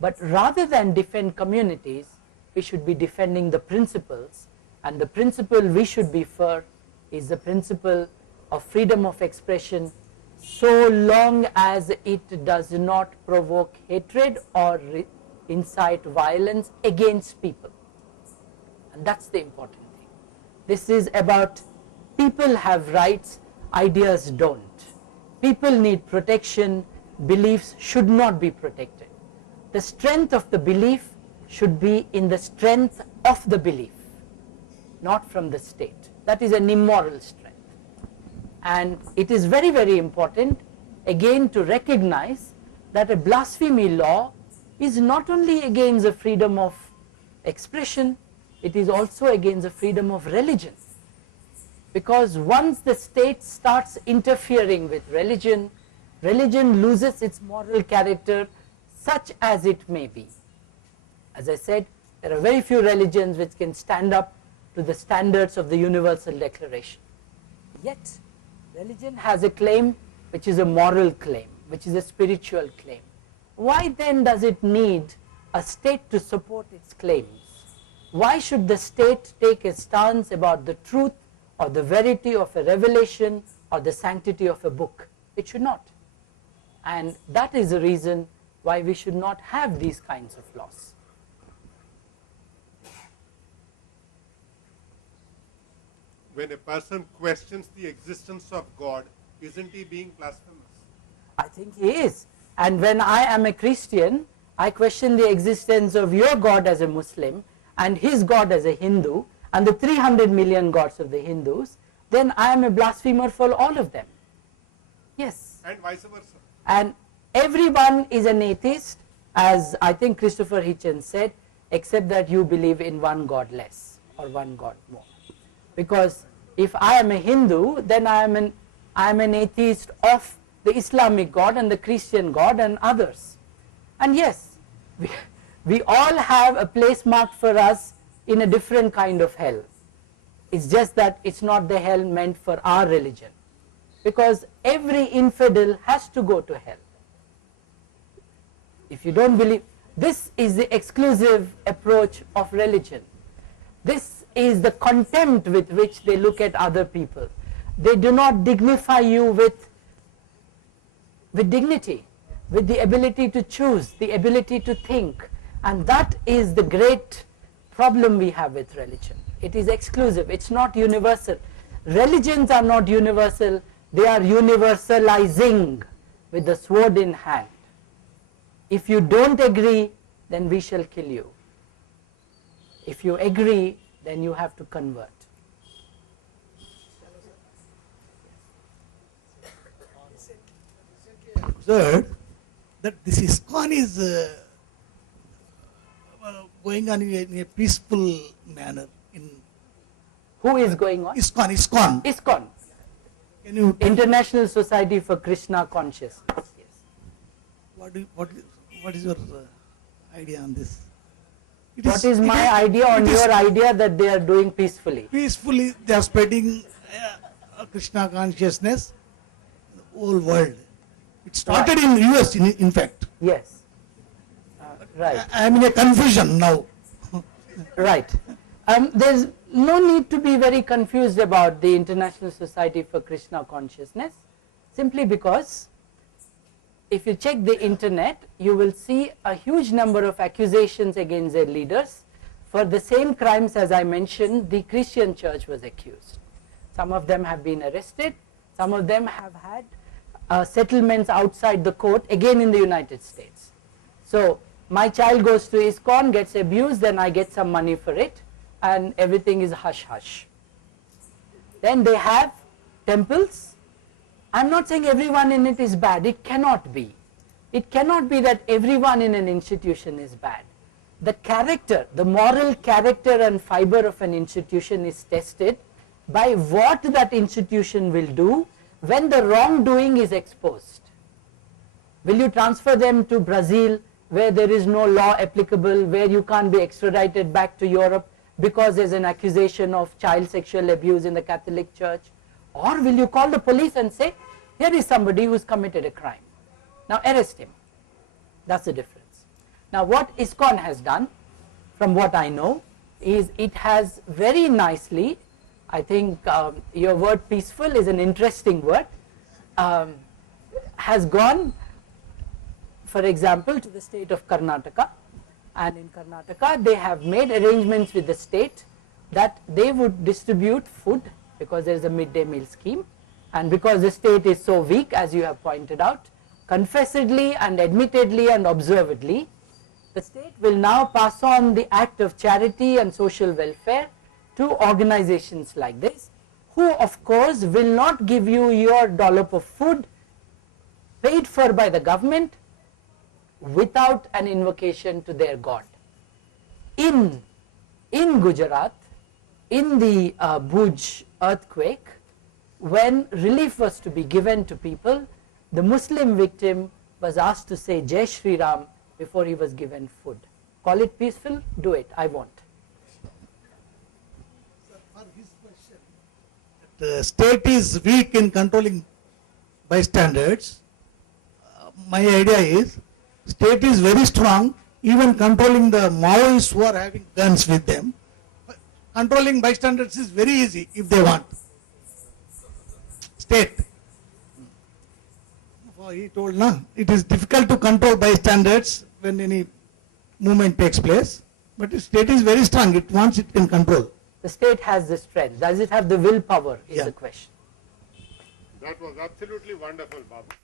But rather than defend communities, we should be defending the principles, and the principle we should be for is the principle of freedom of expression, so long as it does not provoke hatred or incite violence against people. And that's the important thing. This is about people have rights, ideas don't. People need protection, beliefs should not be protected. The strength of the belief should be in the strength of the belief, not from the state. That is an immoral strength. And it is very, very important again to recognize that a blasphemy law is not only against the freedom of expression, it is also against the freedom of religion. Because once the state starts interfering with religion, religion loses its moral character, such as it may be. As I said, there are very few religions which can stand up to the standards of the Universal Declaration. Yet, religion has a claim which is a moral claim, which is a spiritual claim. Why then does it need a state to support its claims? Why should the state take a stance about the truth or the verity of a revelation or the sanctity of a book? It should not. And that is the reason why we should not have these kinds of laws. When a person questions the existence of God, isn't he being blasphemous? I think he is. And when I am a Christian, I question the existence of your God as a Muslim and his God as a Hindu and the 300 million gods of the Hindus, then I am a blasphemer for all of them. Yes. And vice versa. And everyone is an atheist, as I think Christopher Hitchens said, except that you believe in one God less or one God more. Because if I am a Hindu, then I am an atheist of the Islamic God and the Christian God and others. And yes, we all have a place marked for us in a different kind of hell. It's just that it's not the hell meant for our religion. Because every infidel has to go to hell. If you don't believe, this is the exclusive approach of religion. This is the contempt with which they look at other people. They do not dignify you with dignity, with the ability to choose, the ability to think. And that is the great problem we have with religion. It is exclusive, it's not universal. Religions are not universal, they are universalizing with the sword in hand. If you don't agree, then we shall kill you. If you agree, then you have to convert. Observed that this ISKCON is going on in a peaceful manner. Who is going on? ISKCON. ISKCON. Can you International Society for Krishna Consciousness. Yes. What is your idea on this? What is my idea on your idea that they are doing peacefully? Peacefully, they are spreading Krishna consciousness in the whole world. It started in US, in fact. Yes. Right. I am in a confusion now. Right. There's no need to be very confused about the International Society for Krishna Consciousness, simply because if you check the internet, you will see a huge number of accusations against their leaders for the same crimes as I mentioned the Christian church was accused. Some of them have been arrested, some of them have had settlements outside the court, again in the United States. So my child goes to ISKCON, gets abused, then I get some money for it, and everything is hush hush. Then they have temples. I'm not saying everyone in it is bad, it cannot be. It cannot be that everyone in an institution is bad. The character, the moral character and fiber of an institution is tested by what that institution will do when the wrongdoing is exposed. Will you transfer them to Brazil where there is no law applicable, where you can't be extradited back to Europe because there's an accusation of child sexual abuse in the Catholic Church? Or will you call the police and say, here is somebody who's committed a crime, now arrest him? That's the difference. Now what ISKCON has done, from what I know, is it has very nicely, I think your word peaceful is an interesting word, has gone, for example, to the state of Karnataka, and in Karnataka they have made arrangements with the state that they would distribute food, because there is a midday meal scheme, and because the state is so weak, as you have pointed out, confessedly and admittedly and observedly, the state will now pass on the act of charity and social welfare to organizations like this, who of course will not give you your dollop of food paid for by the government without an invocation to their God. In Gujarat, in the Bhuj earthquake, when relief was to be given to people, the Muslim victim was asked to say Jai Shri Ram before he was given food. Call it peaceful? Do it. I won't. For his question, the state is weak in controlling bystanders. My idea is, state is very strong, even controlling the Maoists who are having guns with them. Controlling bystanders is very easy if they want. State. No, he told, no, it is difficult to control bystanders when any movement takes place, but the state is very strong. It wants, it can control. The state has the strength. Does it have the willpower is Yeah. the question. That was absolutely wonderful, Babu.